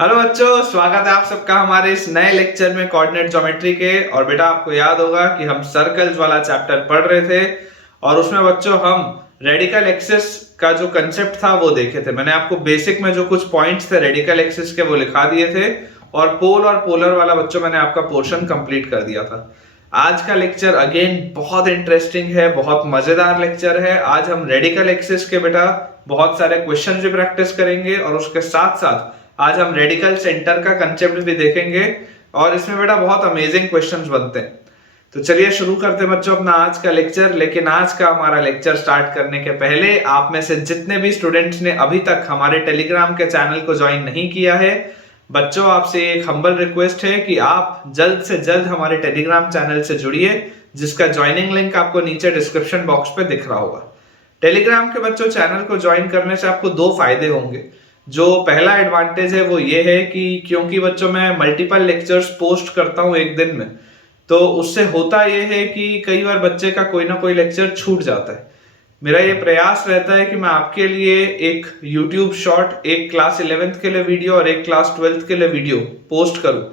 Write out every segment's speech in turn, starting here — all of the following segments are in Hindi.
हेलो बच्चों, स्वागत है आप सबका हमारे इस नए लेक्चर में कोऑर्डिनेट ज्योमेट्री के। और बेटा आपको याद होगा कि हम सर्कल्स वाला चैप्टर पढ़ रहे थे और उसमें बच्चों हम रेडिकल एक्सिस का जो कंसेप्ट था वो देखे थे। मैंने आपको बेसिक में जो कुछ पॉइंट्स थे रेडिकल एक्सिस के वो लिखा दिए थे और पोलर वाला बच्चों मैंने आपका पोर्शन कंप्लीट कर दिया था। आज का लेक्चर अगेन बहुत इंटरेस्टिंग है, बहुत मजेदार लेक्चर है। आज हम रेडिकल एक्सिस के बेटा बहुत सारे क्वेश्चन भी प्रैक्टिस करेंगे और उसके साथ साथ आज हम रेडिकल सेंटर का कंसेप्ट भी देखेंगे और इसमें बेटा बहुत अमेजिंग क्वेश्चंस बनते हैं। तो चलिए शुरू करते हैं बच्चों अपना आज का लेक्चर। लेकिन आज का हमारा लेक्चर स्टार्ट करने के पहले आप में से जितने भी स्टूडेंट्स ने अभी तक हमारे टेलीग्राम के चैनल को ज्वाइन नहीं किया है, बच्चों आपसे एक हम्बल रिक्वेस्ट है कि आप जल्द से जल्द हमारे टेलीग्राम चैनल से जुड़िए, जिसका ज्वाइनिंग लिंक आपको नीचे डिस्क्रिप्शन बॉक्स पे दिख रहा होगा। टेलीग्राम के बच्चों चैनल को ज्वाइन करने से आपको दो फायदे होंगे। जो पहला एडवांटेज है वो ये है कि क्योंकि बच्चों मैं मल्टीपल लेक्चर्स पोस्ट करता हूँ एक दिन में, तो उससे होता ये है कि कई बार बच्चे का कोई ना कोई लेक्चर छूट जाता है। मेरा ये प्रयास रहता है कि मैं आपके लिए एक YouTube शॉर्ट, एक क्लास 11th के लिए वीडियो और एक क्लास 12th के लिए वीडियो पोस्ट करूं।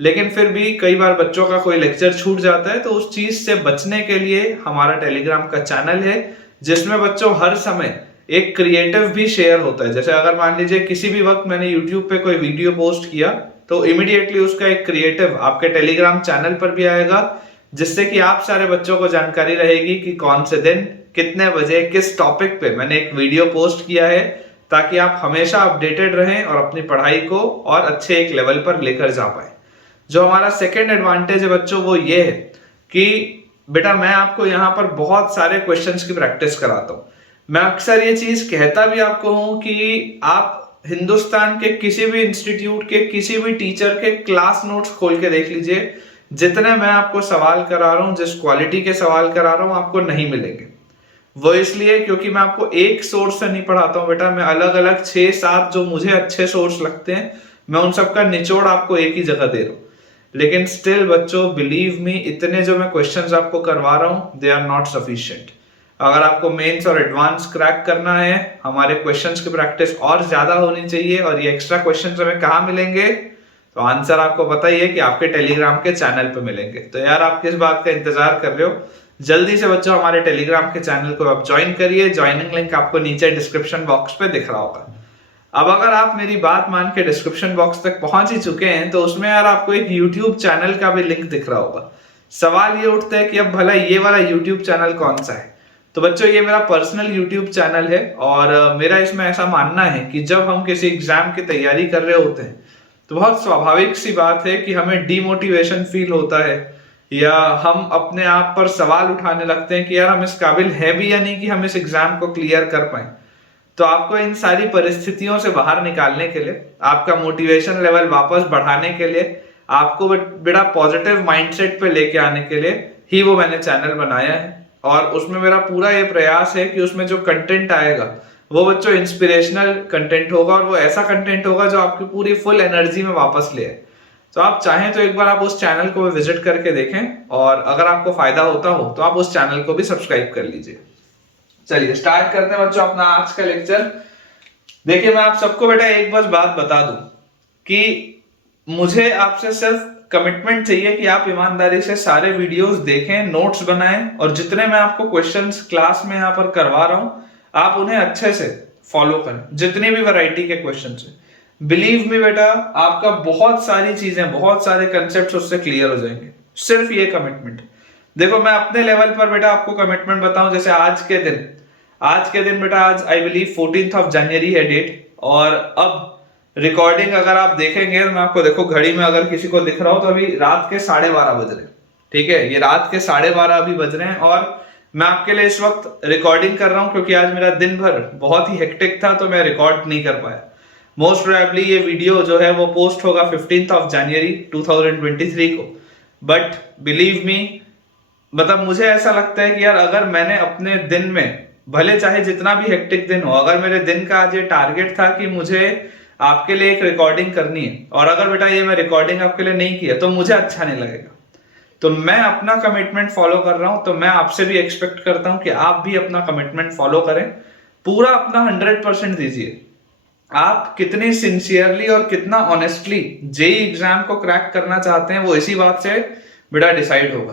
लेकिन फिर भी कई बार बच्चों का कोई लेक्चर छूट जाता है, तो उस चीज से बचने के लिए हमारा टेलीग्राम का चैनल है, जिसमें बच्चों हर समय एक क्रिएटिव भी शेयर होता है। जैसे अगर मान लीजिए किसी भी वक्त मैंने यूट्यूब पे कोई वीडियो पोस्ट किया तो इमीडिएटली उसका एक क्रिएटिव आपके टेलीग्राम चैनल पर भी आएगा, जिससे कि आप सारे बच्चों को जानकारी रहेगी कि कौन से दिन कितने बजे किस टॉपिक पे मैंने एक वीडियो पोस्ट किया है, ताकि आप हमेशा अपडेटेड रहें और अपनी पढ़ाई को और अच्छे एक लेवल पर लेकर जा पाए। जो हमारा सेकेंड एडवांटेज है बच्चों वो ये है कि बेटा मैं आपको यहाँ पर बहुत सारे क्वेश्चंस की प्रैक्टिस कराता हूँ। मैं अक्सर ये चीज कहता भी आपको हूं कि आप हिंदुस्तान के किसी भी इंस्टीट्यूट के किसी भी टीचर के क्लास नोट्स खोल के देख लीजिए, जितने मैं आपको सवाल करा रहा हूं, जिस क्वालिटी के सवाल करा रहा हूं, आपको नहीं मिलेंगे। वो इसलिए क्योंकि मैं आपको एक सोर्स से नहीं पढ़ाता हूं बेटा, मैं अलग अलग 6-7 जो मुझे अच्छे सोर्स लगते हैं, मैं उन सबका निचोड़ आपको एक ही जगह दे रहा हूं। लेकिन स्टिल बच्चों बिलीव मी, इतने जो मैं क्वेश्चंस आपको करवा रहा हूं दे आर नॉट सफिशिएंट। अगर आपको मेंस और एडवांस क्रैक करना है, हमारे क्वेश्चंस की प्रैक्टिस और ज्यादा होनी चाहिए। और ये एक्स्ट्रा क्वेश्चंस हमें कहाँ मिलेंगे, तो आंसर आपको पता ही है कि आपके टेलीग्राम के चैनल पे मिलेंगे। तो यार आप किस बात का इंतजार कर रहे हो, जल्दी से बच्चों हमारे टेलीग्राम के चैनल को आप ज्वाइन करिए। ज्वाइनिंग लिंक आपको नीचे डिस्क्रिप्शन बॉक्स पे दिख रहा होगा। अब अगर आप मेरी बात मान के डिस्क्रिप्शन बॉक्स तक पहुंच ही चुके हैं, तो उसमें यार आपको एक यूट्यूब चैनल का भी लिंक दिख रहा होगा। सवाल ये उठता है कि अब भला ये वाला यूट्यूब चैनल कौन सा है। तो बच्चों ये मेरा पर्सनल यूट्यूब चैनल है और मेरा इसमें ऐसा मानना है कि जब हम किसी एग्जाम की तैयारी कर रहे होते हैं तो बहुत स्वाभाविक सी बात है कि हमें डीमोटिवेशन फील होता है, या हम अपने आप पर सवाल उठाने लगते हैं कि यार हम इस काबिल है भी या नहीं कि हम इस एग्जाम को क्लियर कर पाए। तो आपको इन सारी परिस्थितियों से बाहर निकालने के लिए, आपका मोटिवेशन लेवल वापस बढ़ाने के लिए, आपको बेटा पॉजिटिव माइंडसेट पे लेके आने के लिए ही वो मैंने चैनल बनाया है। और उसमें मेरा पूरा ये प्रयास है कि उसमें जो कंटेंट आएगा वो बच्चों इंस्पिरेशनल कंटेंट होगा और वो ऐसा कंटेंट होगा जो आपकी पूरी फुल एनर्जी में वापस ले आए। तो आप चाहें तो एक बार आप उस चैनल को विजिट करके देखें, और अगर आपको फायदा होता हो तो आप उस चैनल को भी सब्सक्राइब कर लीजिए। चलिए स्टार्ट करते हैं बच्चों अपना आज का लेक्चर। देखिए मैं आप सबको बेटा एक बस बात बता दूं कि मुझे आपसे सिर्फ कमिटमेंट चाहिए कि आप ईमानदारी से सारे वीडियोस देखें, नोट्स बनाएं, और जितने मैं आपको क्वेश्चंस क्लास में यहाँ पर करवा रहा हूं आप उन्हें अच्छे से फॉलो करें, जितनी भी वैरायटी के क्वेश्चंस हैं। बिलीव मी बेटा आपका बहुत सारी चीजें, बहुत सारे कंसेप्ट उससे क्लियर हो जाएंगे, सिर्फ ये कमिटमेंट। देखो मैं अपने लेवल पर बेटा आपको कमिटमेंट बताऊं, जैसे आज के दिन बेटा आज आई बिलीव 14th जनवरी है डेट, और अब रिकॉर्डिंग अगर आप देखेंगे तो मैं आपको, देखो घड़ी में अगर किसी को दिख रहा हो तो अभी रात के 12:30 बज रहे हैं। ठीक है, ये रात के 12:30 अभी बज रहे हैं और मैं आपके लिए इस वक्त रिकॉर्डिंग कर रहा हूं क्योंकि आज मेरा दिन भर बहुत ही हेक्टिक था, तो मैं रिकॉर्ड नहीं कर पाया। मोस्ट प्रोबेबली ये वीडियो जो है वो पोस्ट होगा 15th जनवरी 2023 को। बट बिलीव मी, मतलब मुझे ऐसा लगता है कि यार अगर मैंने अपने दिन में, भले चाहे जितना भी हेक्टिक दिन हो, अगर मेरे दिन का आज ये टारगेट था कि मुझे आपके लिए एक रिकॉर्डिंग करनी है, और अगर बेटा ये मैं रिकॉर्डिंग आपके लिए नहीं किया तो मुझे अच्छा नहीं लगेगा। तो मैं अपना कमिटमेंट फॉलो कर रहा हूं, तो मैं आपसे भी एक्सपेक्ट करता हूं कि आप भी अपना कमिटमेंट फॉलो करें, पूरा अपना 100% दीजिए। आप कितनी सिंसियरली और कितना ऑनेस्टली जेई एग्जाम को क्रैक करना चाहते हैं, वो इसी बात से बेटा डिसाइड होगा।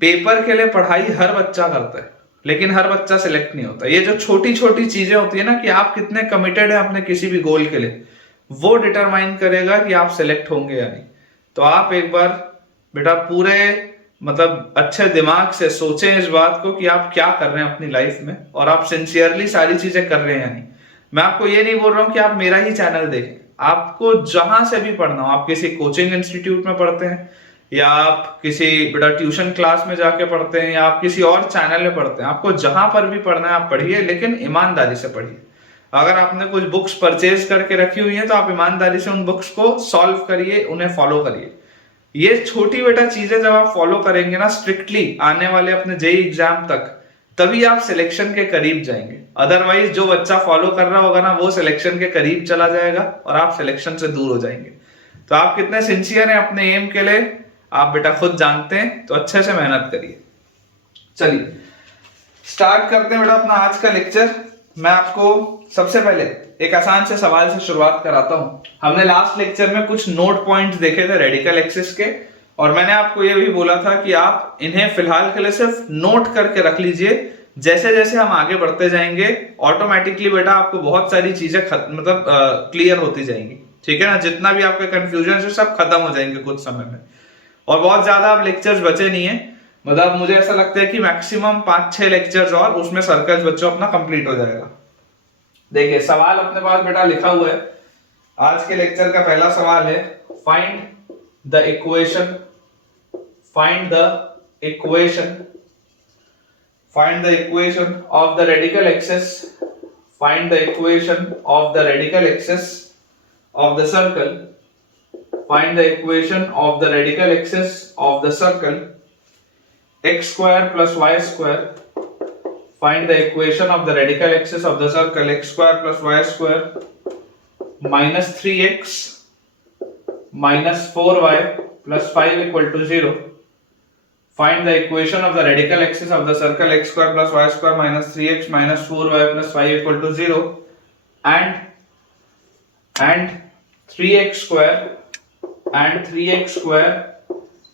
पेपर के लिए पढ़ाई हर बच्चा करता है, लेकिन हर बच्चा सिलेक्ट नहीं होता। ये जो छोटी छोटी चीजें होती है ना, कि आप कितने कमिटेड हैं अपने किसी भी गोल के लिए, वो डिटरमाइन करेगा कि आप सिलेक्ट होंगे या नहीं। तो आप एक बार बेटा पूरे मतलब अच्छे दिमाग से सोचें इस बात को कि आप क्या कर रहे हैं अपनी लाइफ में, और आप सिंसियरली सारी चीजें कर रहे हैं या नहीं। मैं आपको ये नहीं बोल रहा हूं कि आप मेरा ही चैनल देखें, आपको जहां से भी पढ़ना हो, आप किसी कोचिंग इंस्टीट्यूट में पढ़ते हैं, या आप किसी बेटा ट्यूशन क्लास में जाके पढ़ते हैं, या आप किसी और चैनल में पढ़ते हैं, आपको जहां पर भी पढ़ना है आप पढ़िए, लेकिन ईमानदारी से पढ़िए। अगर आपने कुछ बुक्स परचेज करके रखी हुई हैं तो आप ईमानदारी से उन बुक्स को सॉल्व करिए, उन्हें फॉलो करिए। ये छोटी बेटा चीजें जब आप फॉलो करेंगे ना स्ट्रिक्टली आने वाले अपने जेई एग्जाम तक, तभी आप सिलेक्शन के करीब जाएंगे। अदरवाइज जो बच्चा फॉलो कर रहा होगा ना, वो सिलेक्शन के करीब चला जाएगा और आप सिलेक्शन से दूर हो जाएंगे। तो आप कितने सिंसियर हैं अपने एम के लिए, आप बेटा खुद जानते हैं, तो अच्छे से मेहनत करिए। चलिए स्टार्ट करते हैं बेटा अपना आज का लेक्चर। मैं आपको सबसे पहले एक आसान से सवाल से शुरुआत कराता हूं। हमने लास्ट लेक्चर में कुछ नोट पॉइंट्स देखे थे रेडिकल एक्सिस के, और मैंने आपको ये भी बोला था कि आप इन्हें फिलहाल के लिए सिर्फ नोट करके रख लीजिए। जैसे जैसे हम आगे बढ़ते जाएंगे ऑटोमेटिकली बेटा आपको बहुत सारी चीजें मतलब क्लियर होती जाएंगी, ठीक है ना। जितना भी आपका कंफ्यूजन है सब खत्म हो जाएंगे कुछ समय में, और बहुत ज्यादा अब लेक्चर्स बचे नहीं है। मतलब मुझे ऐसा लगता है कि मैक्सिमम 5-6 लेक्चर्स और उसमें सर्कल्स बच्चों अपना कंप्लीट हो जाएगा। देखिए सवाल अपने पास बेटा लिखा हुआ है। आज के लेक्चर का पहला सवाल है, find the equation of the radical axis of the circle. Find the equation of the radical axis of the circle x square plus y square. Find the equation of the radical axis of the circle x square plus y square minus 3x minus 4y plus 5 equal to 0. Find the equation of the radical axis of the circle x square plus y square minus 3x minus 4y plus 5 equal to 0, and 3x square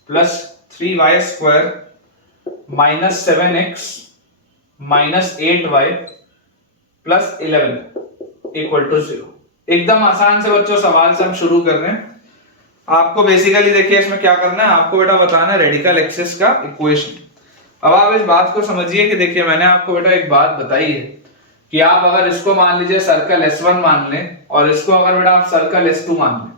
plus 3y square minus 7x minus 8y plus 11 equal to 0। एकदम आसान से बच्चों सवाल से हम शुरू कर रहे हैं। आपको बेसिकली देखिए इसमें क्या करना है, आपको बेटा बताना है रेडिकल एक्सिस का इक्वेशन। अब आप इस बात को समझिए कि देखिए मैंने आपको बेटा एक बात बताई है कि आप अगर इसको मान लीजिए सर्कल S1 मान लें, और इसको अगर बेटा आप सर्कल S2 मान लें,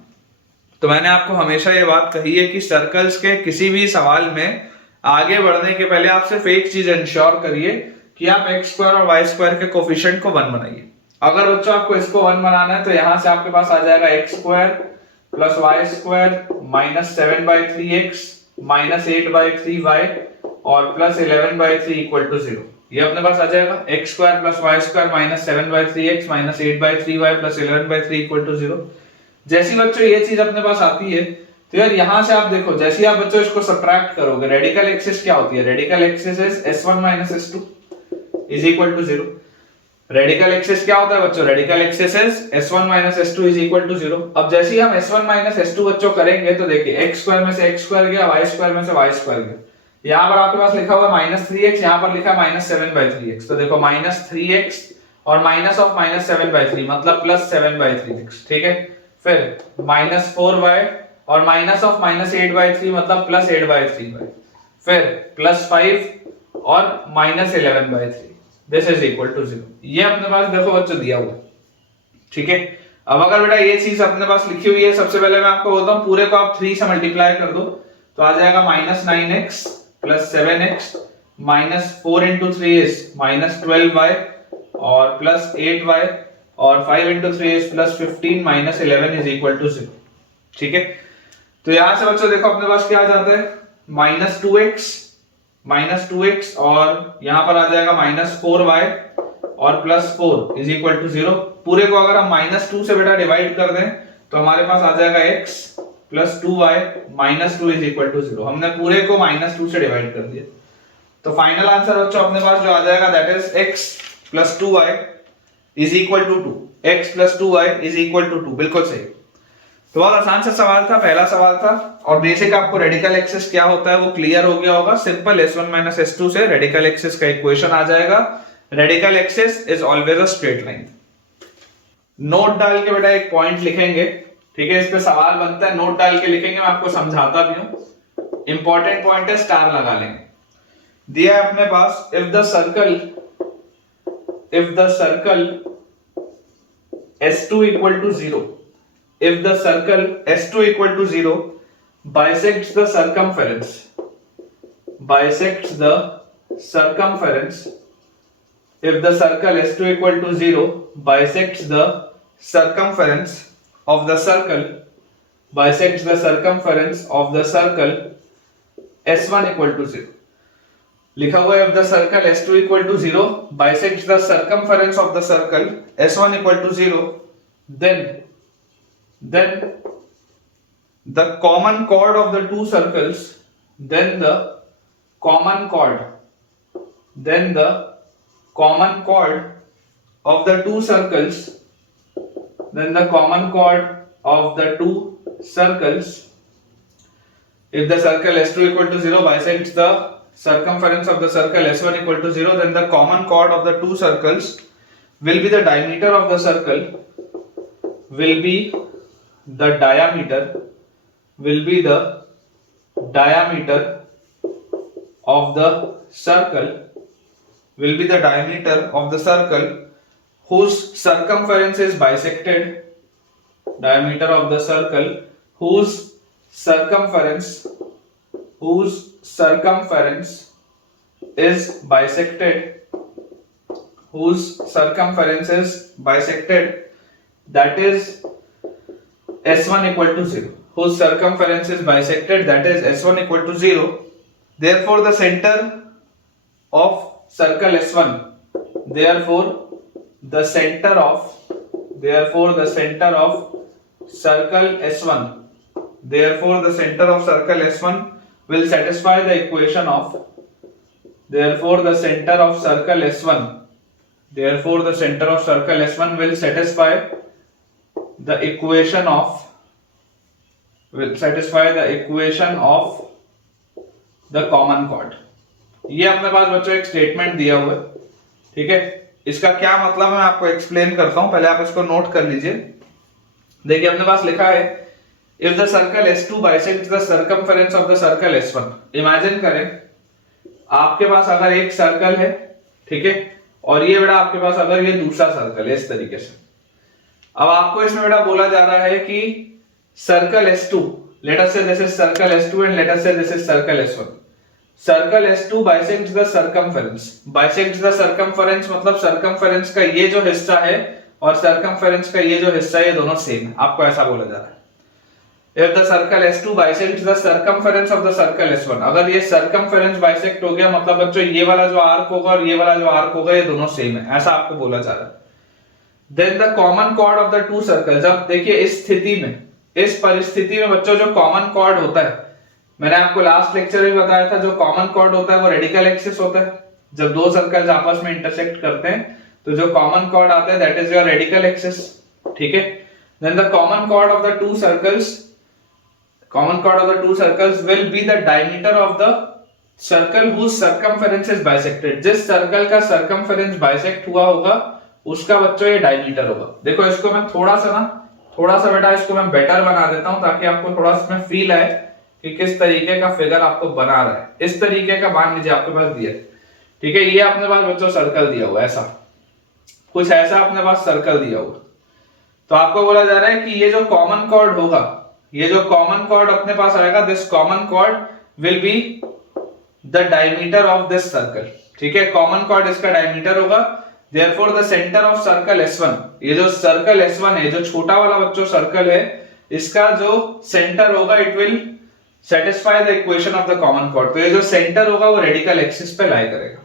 तो मैंने आपको हमेशा ये बात कही है कि सर्कल्स के किसी भी सवाल में आगे बढ़ने के पहले आप सिर्फ एक चीज इंश्योर करिए कि आप x स्क्वायर और y स्क्वायर के कोफिशिएंट को 1 बनाइए। अगर बच्चों आपको इसको 1 बनाना है तो यहां से आपके पास आ जाएगा x square plus y square minus 7/3x minus 8/3y और प्लस 11/3 इक्वल टू 0। ये अपने पास आ जाएगा x square plus y square minus 7/3x minus 8/3y plus 11/3 equal to 0। जैसी बच्चों ये चीज अपने पास आती है तो यार यहां से आप देखो, जैसे आप बच्चों इसको सब्ट्रैक्ट करोगे, रेडिकल एक्सिस क्या होती है, radical axis is s1 minus s2 is equal to 0। Radical axis क्या होता है बच्चों, radical axis is s1 minus s2 is equal to 0। अब जैसे ही हम s1 minus s2 बच्चों करेंगे तो देखिए x स्क्वायर में से x स्क्वायर गया, y स्क्वायर में से y स्क्वायर गया। यहां पर आपके पास लिखा हुआ माइनस 3x, यहां पर लिखा माइनस 7/3x। तो देखो माइनस 3x और माइनस ऑफ माइनस 7/3 मतलब प्लस 7/3x, ठीक है। फिर माइनस 4y और माइनस ऑफ माइनस 8/3 मतलब प्लस 8/3y। फिर प्लस 5 और minus 11/3, this is equal to 0। ये अपने पास देखो बच्चों दिया हुआ है, ठीक है। अब अगर बेटा ये चीज अपने पास लिखी हुई है, सबसे पहले मैं आपको बोलता हूं पूरे को आप 3 से मल्टीप्लाई कर दो तो आ जाएगा minus 9x plus 7x minus 4 into 3 is minus 12y और प्लस 8y और 5 into 3 is plus 15 minus 11 is equal to 0, ठीक है। तो यहां से बच्चों देखो अपने पास क्या आ जाता है, माइनस 2x और यहां पर आ जाएगा माइनस 4y और प्लस 4 इज इक्वल टू 0। पूरे को अगर हम माइनस 2 से बेटा डिवाइड कर दें तो हमारे पास आ जाएगा x plus 2y minus 2 is equal to 0। हमने पूरे को माइनस 2 से डिवाइड कर दिया, तो फाइनल आंसर बच्चों अपने पास जो आ जाएगा that is x plus 2y is equal to 2, x plus 2y is equal to 2, बिल्कुल सही। तो बहुत आसान सा सवाल था, पहला सवाल था, और बेसिक आपको रेडिकल एक्सिस क्या होता है वो क्लियर हो गया होगा। सिंपल s1 माइनस s2 से रेडिकल एक्सिस का इक्वेशन आ जाएगा। Radical axis is always a straight line. Note डाल के बेटा एक पॉइंट लिखेंगे, ठीक है, इस पे सवाल बनता है, नोट डाल के लिखेंगे, मैं आपको समझाता भी हूं। इंपॉर्टेंट पॉइंट है, स्टार लगा लेंगे। दिया है अपने पास, if the circle S2 equal to 0, if the circle S2 equal to 0 bisects the circumference, if the circle S2 equal to 0 bisects the circumference of the circle, S1 equal to 0, लिखा हुआ है if the circle S2 equal to 0 bisects the circumference of the circle S1 equal to 0, then the common chord of the two circles, then the common chord of the two circles, if the circle S2 equal to 0 bisects the circumference of the circle S1 equal to 0, then the common chord of the two circles will be the diameter of the circle, will be the diameter of the circle whose circumference is bisected, whose circumference is bisected, that is S1 equal to 0, whose circumference is bisected, that is S1 equal to 0. Therefore the center of circle S1, therefore the center of circle S1 will satisfy the equation of, therefore the center of circle S1 will satisfy the equation of the common chord. ये अपने पास बच्चों एक स्टेटमेंट दिया हुआ है, ठीक है। इसका क्या मतलब है मैं आपको एक्सप्लेन करता हूं, पहले आप इसको नोट कर लीजिए। देखिए अपने पास लिखा है if the circle S2 bisects the circumference of the circle S1, imagine करें आपके पास अगर एक सर्कल है, ठीक है, और ये बेटा आपके पास अगर ये दूसरा सर्कल है इस तरीके से। अब आपको इसमें बेटा बोला जा रहा है कि circle S2, let us say this is circle S2 and let us say this is circle S1. Circle S2 bisects the circumference, मतलब सर्कमफेरेंस का ये जो हिस्सा है और सर्कमफेरेंस का ये जो हिस्सा है ये दोनों सेम है, आपको ऐसा बोला जा रहा है। If the circle S2 bisects the circumference of the circle S1, अगर ये circumference bisect हो गया मतलब बच्चों ये वाला जो आर्क होगा और ये वाला जो आर्क होगा ये दोनों सेम है, ऐसा आपको बोला जा रहा है। Then the common chord of the two circles, अब देखिए इस स्थिति में, इस परिस्थिति में बच्चों जो कॉमन कॉर्ड होता है, मैंने आपको लास्ट लेक्चर में बताया था, जो कॉमन कॉर्ड होता है वो रेडिकल एक्सिस होता है। जब दो सर्कल्स आपस में इंटरसेक्ट करते हैं तो जो कॉमन कॉर्ड आता है that is your radical axis, ठीक है। Then the common chord of the two circles will be the diameter of the circle whose circumference is bisected. जिस सर्कल का सर्कमफेरेंस बाइसेक्ट हुआ होगा उसका बच्चों ये डायमीटर होगा। देखो इसको मैं थोड़ा सा बेटा इसको मैं बेटर बना देता हूं ताकि आपको थोड़ा इसमें फील आए कि किस तरीके का फिगर आपको बना रहा है। इस तरीके का मान लीजिए आपके पास दिया है, ठीक है, ये अपने पास बच्चों सर्कल दिया हुआ, ऐसा कुछ ऐसा अपने पास सर्कल दिया हुआ। तो आपको बोला जा रहा है कि ये जो कॉमन कॉर्ड होगा, ये जो कॉमन कॉर्ड अपने पास आएगा, this common chord will be the diameter of this circle, ठीक है, कॉमन कॉर्ड इसका डायमीटर होगा। Therefore the centre of circle S1, ये जो सर्कल S1 है, जो छोटा वाला बच्चों सर्कल है, इसका जो सेंटर होगा it will satisfy the equation of the common cord. तो ये जो सेंटर होगा वो रेडिकल एक्सिस पे लाई करेगा।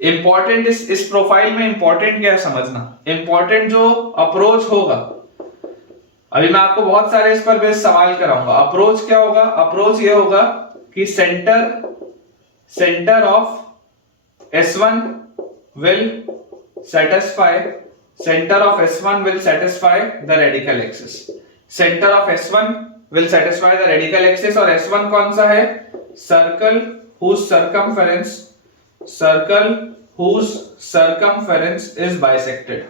इंपॉर्टेंट इस प्रोफाइल में इंपॉर्टेंट क्या है समझना, इंपॉर्टेंट जो अप्रोच होगा, अभी मैं आपको बहुत सारे इस पर बेस सवाल कराऊंगा। अप्रोच क्या होगा, अप्रोच ये होगा कि centre of S1 will satisfy center of S1 will satisfy the radical axis. Center of S1 will satisfy the radical axis और S1 कौन सा है? Circle whose circumference is bisected.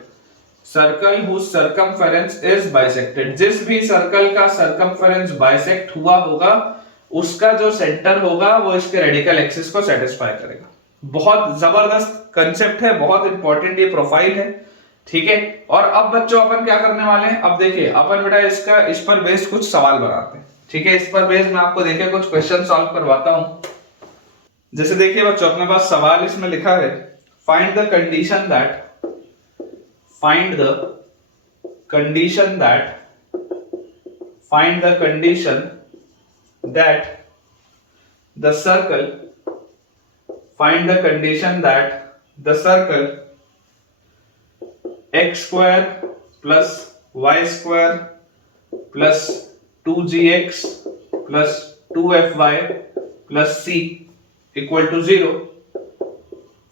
Circle whose circumference is bisected. जिस भी सर्कल का circumference bisect हुआ होगा उसका जो सेंटर होगा वो इसके रेडिकल एक्सिस को सेटिस्फाई करेगा। बहुत जबरदस्त कंसेप्ट है, बहुत इंपॉर्टेंट ये प्रोफाइल है, ठीक है। और अब बच्चों अपन क्या करने वाले हैं, अब देखिए अपन बेटा इस पर बेस्ड कुछ सवाल बनाते हैं, ठीक है। इस पर बेस्ड मैं आपको देखिए कुछ क्वेश्चन सॉल्व करवाता हूं। जैसे देखिए बच्चों अपने पास सवाल इसमें लिखा है, find the condition that the circle x square plus y square plus 2gx plus 2fy plus c equal to 0.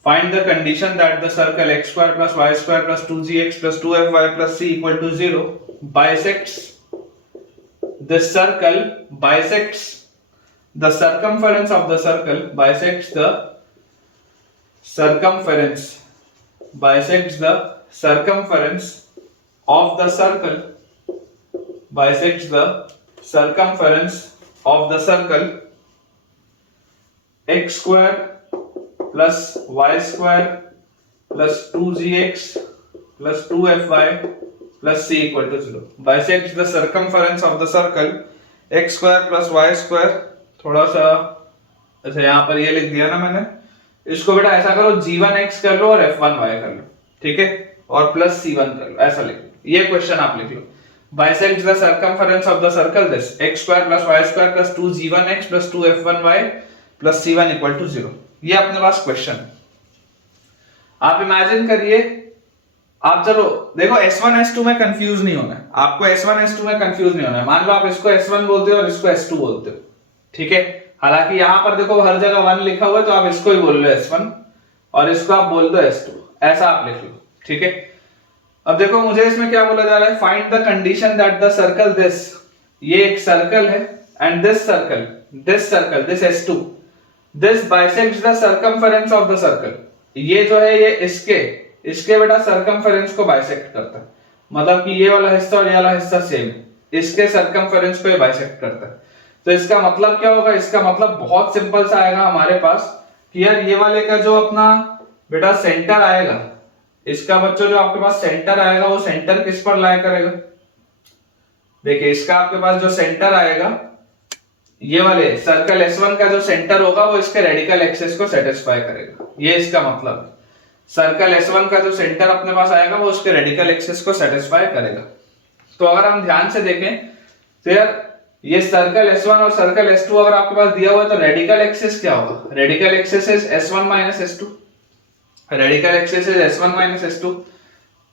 Find the condition that the circle x square plus y square plus 2gx plus 2fy plus c equal to 0 bisects the circumference of the circle bisects the circumference of the circle x square plus y square plus 2gx plus 2fy plus c equal to 0. Bisects the circumference of the circle x square plus y square, थोड़ा सा अच्छा यहाँ पर ये लिख दिया ना मैंने, इसको बेटा ऐसा करो g1x कर लो और f1y कर लो, ठीक है, और प्लस c1 कर लो, ऐसा लिख लो। ये क्वेश्चन आप लिख लो, bisects the circumference of the circle this x square plus y square plus 2g1x plus 2f1y plus c1 equal to 0। ये अपने पास क्वेश्चन। आप इमेजिन करिए, आप चलो देखो S1 S2 में कंफ्यूज नहीं होना है, आपको S1 S2 में कंफ्यूज नहीं होना है। मान लो आप इसको S1 बोलते हो और इसको S2 बोलते हो, ठीक है। हालांकि यहां पर देखो हर जगह 1 लिखा हुआ है तो आप इसको ही बोल लो S1 और इसको आप बोल दो S2, ऐसा आप लिख लो, ठीक है। अब देखो मुझे इसमें क्या बोला जा रहा है, find the condition that the circle this, ये एक सर्कल है, and this circle this S2 this bisects the circumference of the circle. ये जो है ये इसके बेटा सर्कमफेरेंस को बाइसेक्ट करता है, मतलब कि ये वाला हिस्सा और ये वाला हिस्सा सेम, इसके सर्कमफेरेंस को ये बाइसेक्ट करता है। तो इसका मतलब क्या होगा, इसका मतलब बहुत सिंपल सा आएगा हमारे पास कि यार ये वाले का जो अपना बेटा सेंटर आएगा, इसका बच्चों जो आपके पास सेंटर आएगा वो सेंटर किस पर लाया करेगा। देखिए इसका आपके पास जो सेंटर आएगा, ये वाले सर्कल S1 का जो सेंटर होगा वो इसके रेडिकल एक्सिस को सेटिस्फाई करेगा। ये इसका मतलब है, सर्कल S1 का जो सेंटर अपने पास आएगा वो उसके रेडिकल एक्सिस को सेटिस्फाई करेगा। तो अगर हम ध्यान से देखें तो यार ये सर्कल S1 और सर्कल S2 अगर आपके पास दिया हुआ है तो रेडिकल एक्सिस क्या होगा, radical axis is S1 minus S2, radical axis is S1 minus S2।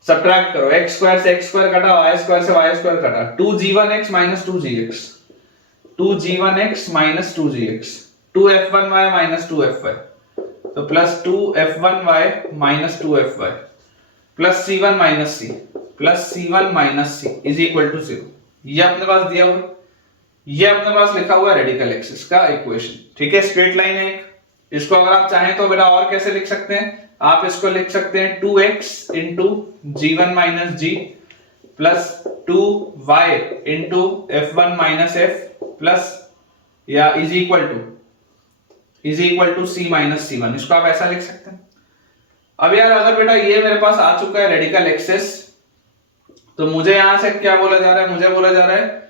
Subtract करो, x स्क्वायर से x स्क्वायर कटा, y स्क्वायर से y स्क्वायर कटा, 2g1x minus 2gx, 2g1x minus 2gx, 2f1y minus 2fy, तो plus 2f1y minus 2fy plus c1 minus c plus c1 minus c is equal to 0। ये अपने पास दिया हुआ, ये अपने पास लिखा हुआ है रेडिकल एक्सिस का इक्वेशन, ठीक है। स्ट्रेट लाइन है एक, इसको अगर आप चाहें तो बेटा और कैसे लिख सकते हैं, आप इसको लिख सकते हैं 2x into g1 minus g plus 2y into f1 minus f plus या is equal to c minus c1, इसको आप ऐसा लिख सकते हैं। अब यार अगर बेटा ये मेरे पास आ चुका है रेडिकल एक्सिस, तो मुझे यहां से क्या बोला जा रहा है, मुझे बोला जा रहा है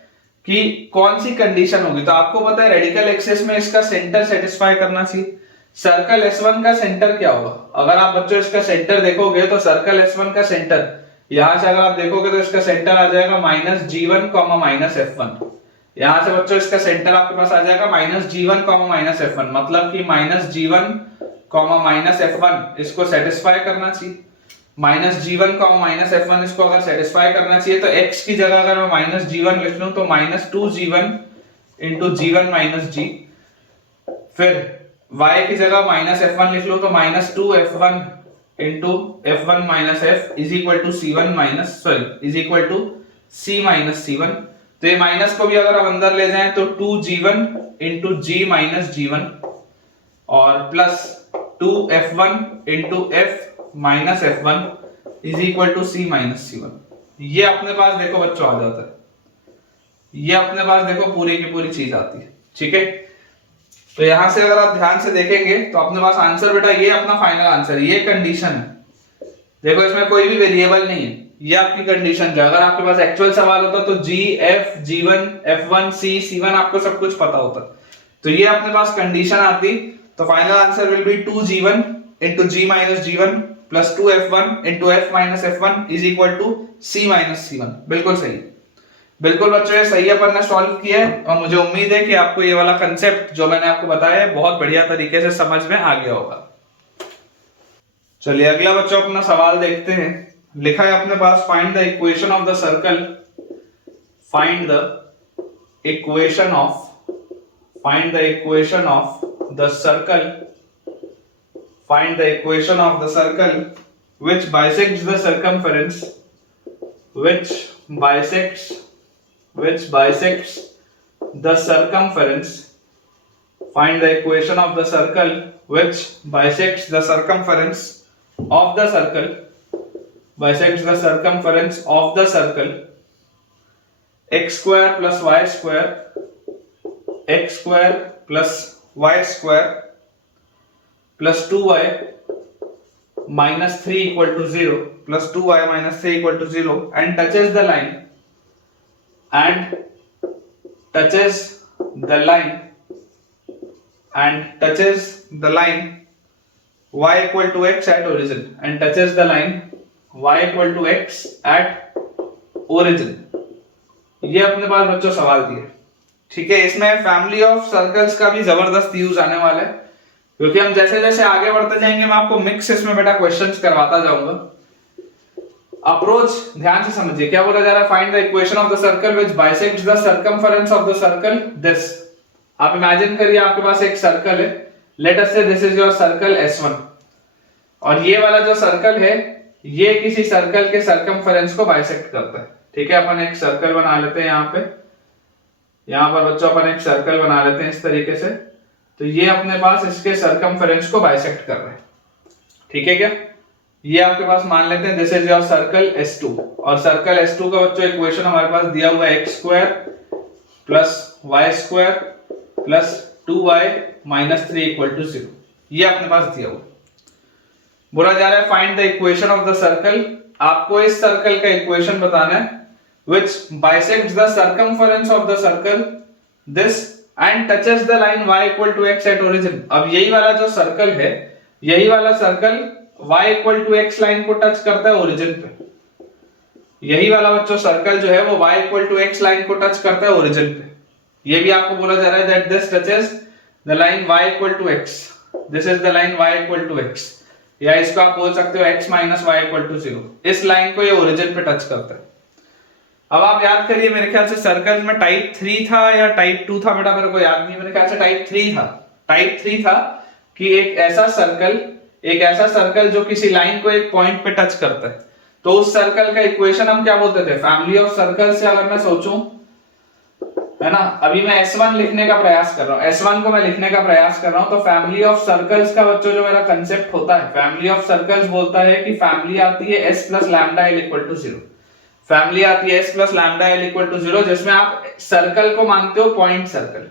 कि कौन सी कंडीशन होगी। तो आपको पता है रेडिकल एक्सिस में इसका सेंटर सेटिस्फाई करना चाहिए। सर्कल S1 का सेंटर क्या होगा, अगर आप बच्चों इसका सेंटर देखोगे तो सर्कल S1 का सेंटर यहां से अगर आप देखोगे तो इसका सेंटर आ जाएगा -g1, -f1। यहां से बच्चों इसका सेंटर आपके पास आ जाएगा -g1, -f1, मतलब कि -g1, -f1 इसको सेटिस्फाई करना चाहिए, -g1, -f1 इसको अगर सेटिस्फाई करना चाहिए तो x की जगह अगर मैं -g1 लिख लूं तो -2g1 into g1 minus g, फिर y की जगह -f1 लिख लो तो -2f1 into F1 minus F is equal to C1 minus sorry is equal to C minus C1। तो ये माइनस को भी अगर हम अंदर ले जाएं तो 2G1 into G minus G1 और plus 2F1 into F minus F1 is equal to C minus C1। ये अपने पास देखो बच्चों आ जाता है, ये अपने पास देखो पूरी की पूरी चीज आती है। ठीक है, तो यहां से अगर आप ध्यान से देखेंगे तो अपने पास आंसर बेटा ये अपना फाइनल आंसर, ये कंडीशन है। देखो इसमें कोई भी वेरिएबल नहीं है, ये आपकी कंडीशन है। अगर आपके पास एक्चुअल सवाल होता तो G, F, G1, F1, C, C1 आपको सब कुछ पता होता, तो ये अपने पास कंडीशन आती। तो final answer will be 2G1 into G minus G1 plus 2F1 into F minus F1 is equal to C minus C1। बिल्कुल सही, बिल्कुल बच्चों ये सही अपन ने सॉल्व किया है और मुझे उम्मीद है कि आपको ये वाला कंसेप्ट जो मैंने आपको बताया है बहुत बढ़िया तरीके से समझ में आ गया होगा। चलिए अगला बच्चों अपना सवाल देखते हैं। लिखा है अपने पास find the equation of the circle, find the equation of find the equation of the circle find the equation of the circle which bisects the circumference which bisects the circumference find the equation of the circle which bisects the circumference of the circle x square plus y square plus 2y minus 3 equal to 0 plus 2y minus 3 equal to 0 and touches the line y equal to x at origin and touches the line y equal to x at origin। ये अपने पास बच्चों सवाल दिए। ठीक है, इसमें फैमिली ऑफ सर्कल्स का भी जबरदस्त यूज आने वाला है, क्योंकि हम जैसे जैसे आगे बढ़ते जाएंगे मैं आपको मिक्स इसमें बेटा क्वेश्चंस करवाता जाऊंगा। अप्रोच ध्यान से समझिए, क्या बोला जा रहा है, find the equation of the circle which bisects the circumference of the circle this. आप इमेजिन करिए आपके पास एक सर्कल है, late us say this is your circle S1 और ये वाला जो सर्कल है ये किसी सर्कल के सर्कमफेरेंस को बाइसेक्ट करता है। ठीक है, अपन एक सर्कल बना लेते हैं यहाँ पर बच्चों अपन एक सर्कल बना लेते हैं इस तरीके से, तो ये अपने पास इसके सर्कमफेरेंस को बाइसेक्ट कर रहे हैं। ठीक है क्या, ये आपके पास मान लेते हैं this is your circle S2 और सर्कल S2 का बच्चों इक्वेशन हमारे पास दिया हुआ है x square plus y square plus 2y minus 3 equal to 0। ये अपने पास दिया हुआ, बोला जा रहा है find the equation of the circle. आपको इस सर्कल का इक्वेशन बताना है which bisects the circumference of the circle this and touches the line y equal to x at origin। अब यही वाला जो सर्कल है, यही वाला circle y equal to x line को टच करता है ओरिजिन पे। यही वाला बच्चों सर्कल जो है वो y equal to x line को टच करता है ओरिजिन पे। ये भी आपको बोला जा रहा है that this touches the line y equal to x, this is the line y equal to x, या इसको आप बोल सकते हो x minus y equal to 0। इस लाइन को ये ओरिजिन पे टच करता है। अब आप याद करिए, मेरे ख्याल से सर्कल में टाइप 3 था या टाइप 2 था बेटा, मेरे को याद नहीं, मेरे ख्याल से टाइप 3 था। टाइप 3 था कि एक ऐसा सर्कल जो किसी लाइन को एक पॉइंट पे टच करता है, तो उस सर्कल का इक्वेशन हम क्या बोलते थे, फैमिली ऑफ सर्कल से अगर मैं सोचूं, है ना, अभी मैं S1 लिखने का प्रयास कर रहा हूं, S1 को मैं लिखने का प्रयास कर रहा हूं, तो फैमिली ऑफ सर्कल्स का बच्चों जो मेरा कंसेप्ट होता है, फैमिली ऑफ सर्कल्स बोलता है कि फैमिली आती है S plus lambda L equal to 0। Family आती है S plus lambda L equal to 0, जिसमें आप सर्कल को मानते हो पॉइंट सर्कल।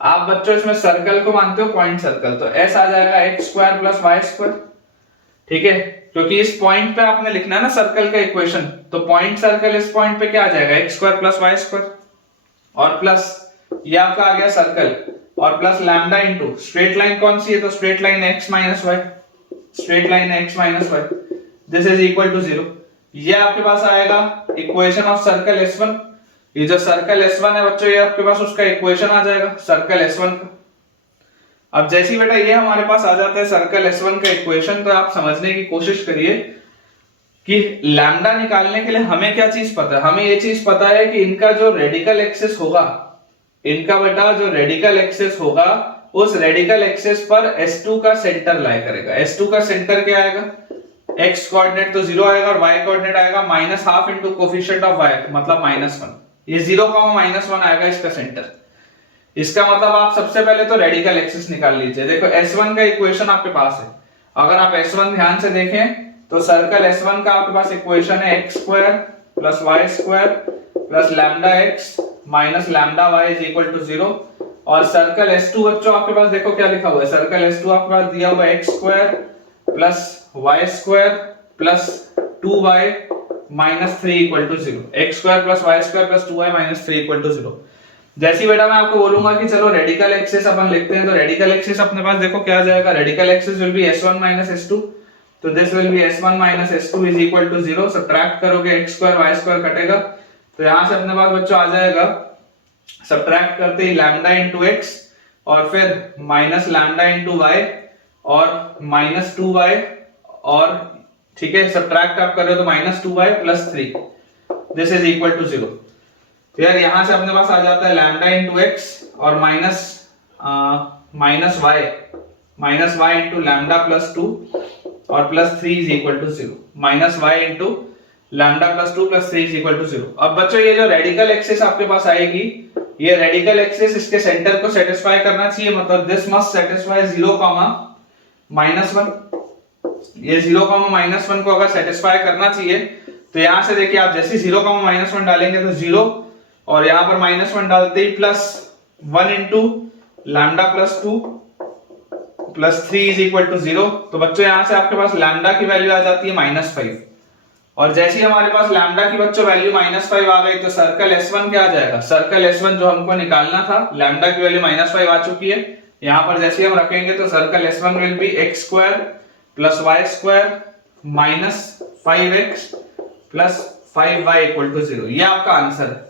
आप बच्चों इसमें सर्कल को मानते हो पॉइंट सर्कल, तो S आ जाएगा x square plus y square. ठीक है, क्योंकि इस पॉइंट पे आपने लिखना है ना सर्कल का इक्वेशन, तो पॉइंट सर्कल इस पॉइंट पे क्या आ जाएगा, x square plus y square और प्लस ये आपका आ गया सर्कल और plus lambda into straight line कौन सी है, तो straight line x minus y, straight line x minus y, this is equal to 0। ये आपके पास आएगा इक्वेशन ऑफ सर्कल S1। ये जो सर्कल S1 है बच्चों, ये आपके पास उसका इक्वेशन आ जाएगा सर्कल S1 का। अब जैसी बेटा ये हमारे पास आ जाता है सर्कल S1 का इक्वेशन, तो आप समझने की कोशिश करिए कि लैम्डा निकालने के लिए हमें क्या चीज पता है, हमें ये चीज पता है कि इनका जो रेडिकल एक्सिस होगा, इनका बेटा जो रेडिकल एक्सिस होगा, उस रेडिकल एक्सिस पर S2 का सेंटर लाई करेगा। S2 का सेंटर क्या आएगा, x कोऑर्डिनेट तो 0 आएगा और y कोऑर्डिनेट आएगा -½ इंटू कोफिशिएंट ऑफ y, मतलब -1। ये 0, -1 आएगा इसका सेंटर। इसका मतलब आप सबसे पहले तो रेडिकल एक्सिस निकाल लीजिए। देखो S1 का इक्वेशन आपके पास है, अगर आप S1 ध्यान से देखें तो सर्कल S1 का आपके पास इक्वेशन है x² + y² + λx - λy = 0। और सर्कल S2 बच्चों आपके पास देखो क्या लिखा हुआ है, सर्कल S2 आपके पास दिया हुआ है x² + y² + 2y - 3 = 0। x² + y² + 2y - 3 = 0। जैसी बेटा मैं आपको बोलूंगा कि चलो रेडिकल एक्सिस अपन लिखते हैं, तो रेडिकल एक्सिस अपने पास देखो क्या आ जाएगा, radical axis will be S1 - S2, तो this will be S1 - S2 = 0। Subtract करोगे x² y² कटेगा, तो यहां से अपने पास बच्चों आ जाएगा, सब्ट्रैक्ट करते ही लैम्डा इंटू x और फिर माइनस लैम्डा इंटू y और -2y, और ठीक है सब्ट्रैक्ट आप कर रहे हो तो -2y + 3, this is equal to 0। तो यार यहां से अपने पास आ जाता है लैम्डा इंटू x और माइनस y इंटू लैम्डा + 2 और +3 = 0। -y into lambda + 2 + 3 = 0। अब बच्चों ये जो रेडिकल एक्सिस आपके पास आएगी, ये रेडिकल एक्सिस इसके सेंटर को सेटिस्फाई करना चाहिए, मतलब दिस मस्ट सेटिस्फाई 0, -1। ये 0, -1 को अगर सेटिस्फाई करना चाहिए तो यहां से देखिए आप जैसे 0, -1 डालेंगे तो 0, और यहां पर -1 डालते ही +1 इंटू लैम्डा + 2 + 3 = 0। तो बच्चों यहां से आपके पास लैम्डा की वैल्यू आ जाती है -5, और जैसे ही हमारे पास लैम्डा की बच्चों वैल्यू -5 आ गई तो सर्कल S1 क्या आ जाएगा, सर्कल S1 जो हमको निकालना था, लैम्डा की वैल्यू -5 आ चुकी है, यहां पर जैसे हम रखेंगे तो circle S1 will B x² + y² - 5x + 5y = 0। ये आपका आंसर है,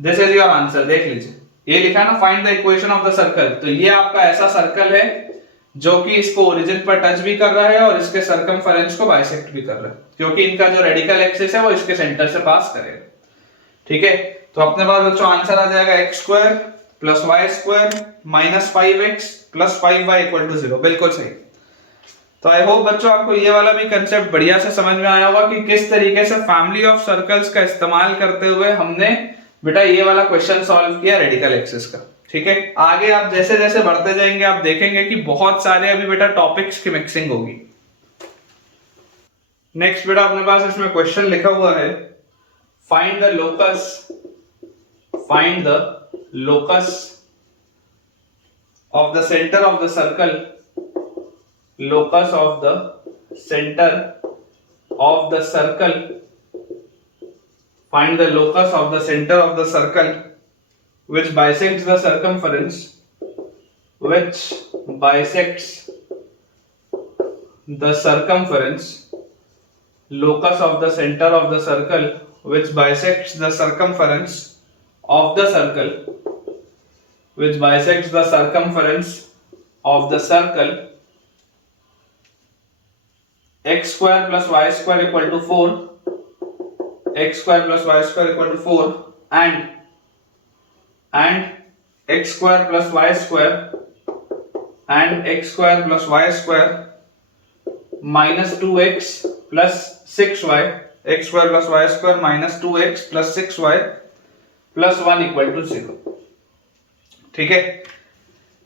दिस इज योर आंसर। देख लीजिए ये लिखा है ना, find the equation of the circle, तो ये आपका ऐसा सर्कल है जो कि इसको ओरिजिन पर टच भी कर रहा है और इसके सरकमफेरेंस को बाइसेक्ट भी कर रहा है, क्योंकि इनका जो रेडिकल एक्सिस है वो इसके सेंटर से पास करेगा। ठीक है, तो अपने पास बच्चों आंसर आ जाएगा x² + y² - 5x + 5y = 0। बिल्कुल सही। तो आई होप बच्चों आपको ये वाला भी कंसेप्ट बढ़िया से समझ में आया होगा कि किस तरीके से फैमिली ऑफ सर्कल्स का इस्तेमाल करते हुए हमने बेटा ये वाला क्वेश्चन सॉल्व किया रेडिकल एक्सिस का। ठीक है, आगे आप जैसे जैसे बढ़ते जाएंगे आप देखेंगे कि बहुत सारे अभी बेटा टॉपिक्स की मिक्सिंग होगी। नेक्स्ट बेटा अपने पास इसमें क्वेश्चन लिखा हुआ है, find the locus of the centre of the circle, locus of the center of the circle, find the locus of the center of the circle which bisects the circumference, which bisects the circumference, locus of the center of the circle which bisects the circumference of the circle, which bisects the circumference of the circle, x² + y² = 4, x² + y² = 4, and x² + y² and x² + y² - 2x + 6y, x² + y² - 2x + 6y + 1 = 0। ठीक है,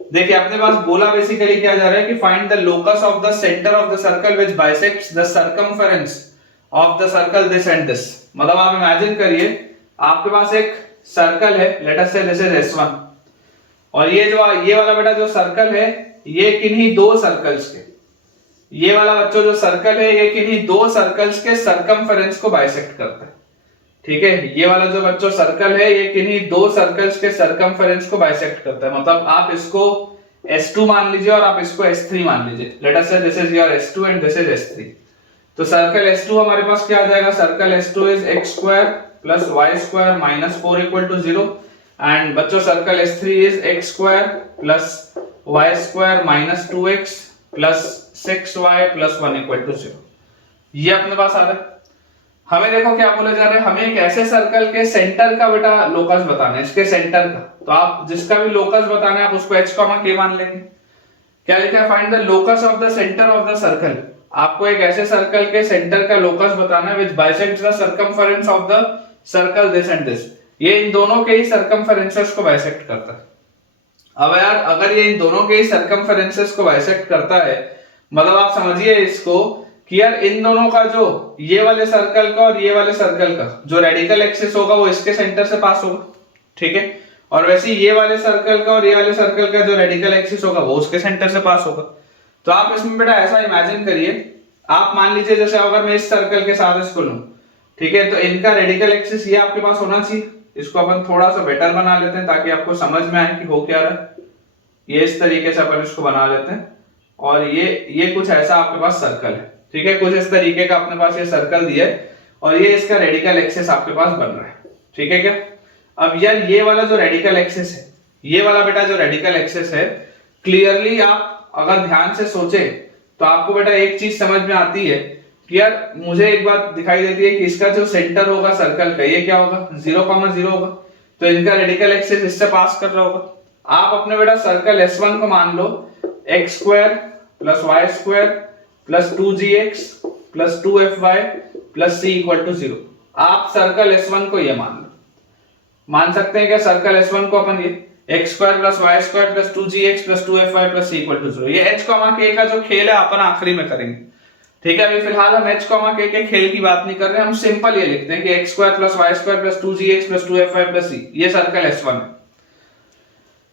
देखिए अपने पास बोला बेसिकली क्या जा रहा है कि find the locus of the centre of the circle which bisects the circumference of the circle this and this. मतलब आप इमेजिन करिए आपके पास एक सर्कल है, late us say this is S1, और ये वाला बेटा जो सर्कल है ये किन्हीं दो सर्कल्स के, ये वाला बच्चों जो सर्कल है ये किन्हीं दो सर्कल्स के सरकमफेरेंस को बाइसेक्ट करता है। ठीक है, ये वाला जो बच्चों सर्कल है ये किन्हीं दो सर्कल्स के सरकमफेरेंस को बाइसेक्ट करता है, मतलब आप इसको S2 मान लीजिए और आप इसको S3 मान लीजिए। Let us say this is your S2 and this is S3। तो सर्कल S2 हमारे पास क्या आ जाएगा, circle S2 is x² + y² - 4 = 0, and बच्चों circle S3 is x² + y² - 2x + 6y + 1 = 0। ये अपने पास आ रहा है। हमें देखो क्या बोला जा रहा है, हमें एक ऐसे सर्कल के सेंटर का बेटा लोकस बताना है, इसके सेंटर का, तो आप जिसका भी लोकस बताना है आप उसको h, k मान लेंगे। क्या लिखा है, find the locus of the centre of the circle. आपको एक ऐसे सर्कल के सेंटर का लोकस बताना है which bisects the circumference of the circle this and this. ये इन दोनों के ही सर्कमफेरेंसेस को बाइसेक्ट करता है। अब यार अगर ये इन दोनों के ही सर्कमफेरेंसेस को बाइसेक्ट करता है, मतलब आप समझिए इसको कि यार इन दोनों का जो ये वाले सर्कल का और ये वाले सर्कल का जो रेडिकल एक्सिस होगा वो इसके सेंटर से पास होगा, ठीक है, और वैसे ये वाले सर्कल का और ये वाले सर्कल का जो रेडिकल एक्सिस होगा वो उसके सेंटर से पास होगा। तो आप इसमें बेटा ऐसा इमेजिन करिए, आप मान लीजिए जैसे अगर मैं इस सर्कल के साथ इसको लूं, ठीक है, तो इनका रेडिकल एक्सिस ये आपके पास होना चाहिए। इसको अपन थोड़ा सा बेटर बना लेते हैं ताकि आपको समझ में आए कि हो क्या रहा है। ये इस तरीके से अपन इसको बना लेते हैं और ये कुछ ऐसा आपके पास सर्कल है, ठीक है, कुछ इस तरीके का अपने पास ये सर्कल दिया है और ये इसका रेडिकल एक्सिस आपके पास बन रहा है, ठीक है क्या। अब यार ये वाला जो रेडिकल एक्सिस है, ये वाला बेटा जो रेडिकल एक्सिस है, क्लियरली आप अगर ध्यान से सोचे तो आपको बेटा एक चीज समझ में आती है कि यार मुझे एक बात दिखाई देती है कि इसका जो सेंटर होगा सर्कल का ये क्या होगा 0,0 होगा, तो इनका रेडिकल एक्सिस इससे पास कर रहा होगा। आप अपने बेटा सर्कल S1 को मान लो x² + y² + 2gx + 2fy + c = 0। आप सर्कल S1 को ये मान लो, मान सकते हैं क्या सर्कल S1 को अपन ये x² + y² + 2gx + 2fy + c = 0। ये h, k का जो खेल है अपन आखिरी में करेंगे, ठीक है। अभी फिलहाल हम h, k के खेल की बात नहीं कर रहे, हम सिंपल ये लिखते हैं कि x² + y² + 2gx + 2fy + c, ये सर्कल S1 है।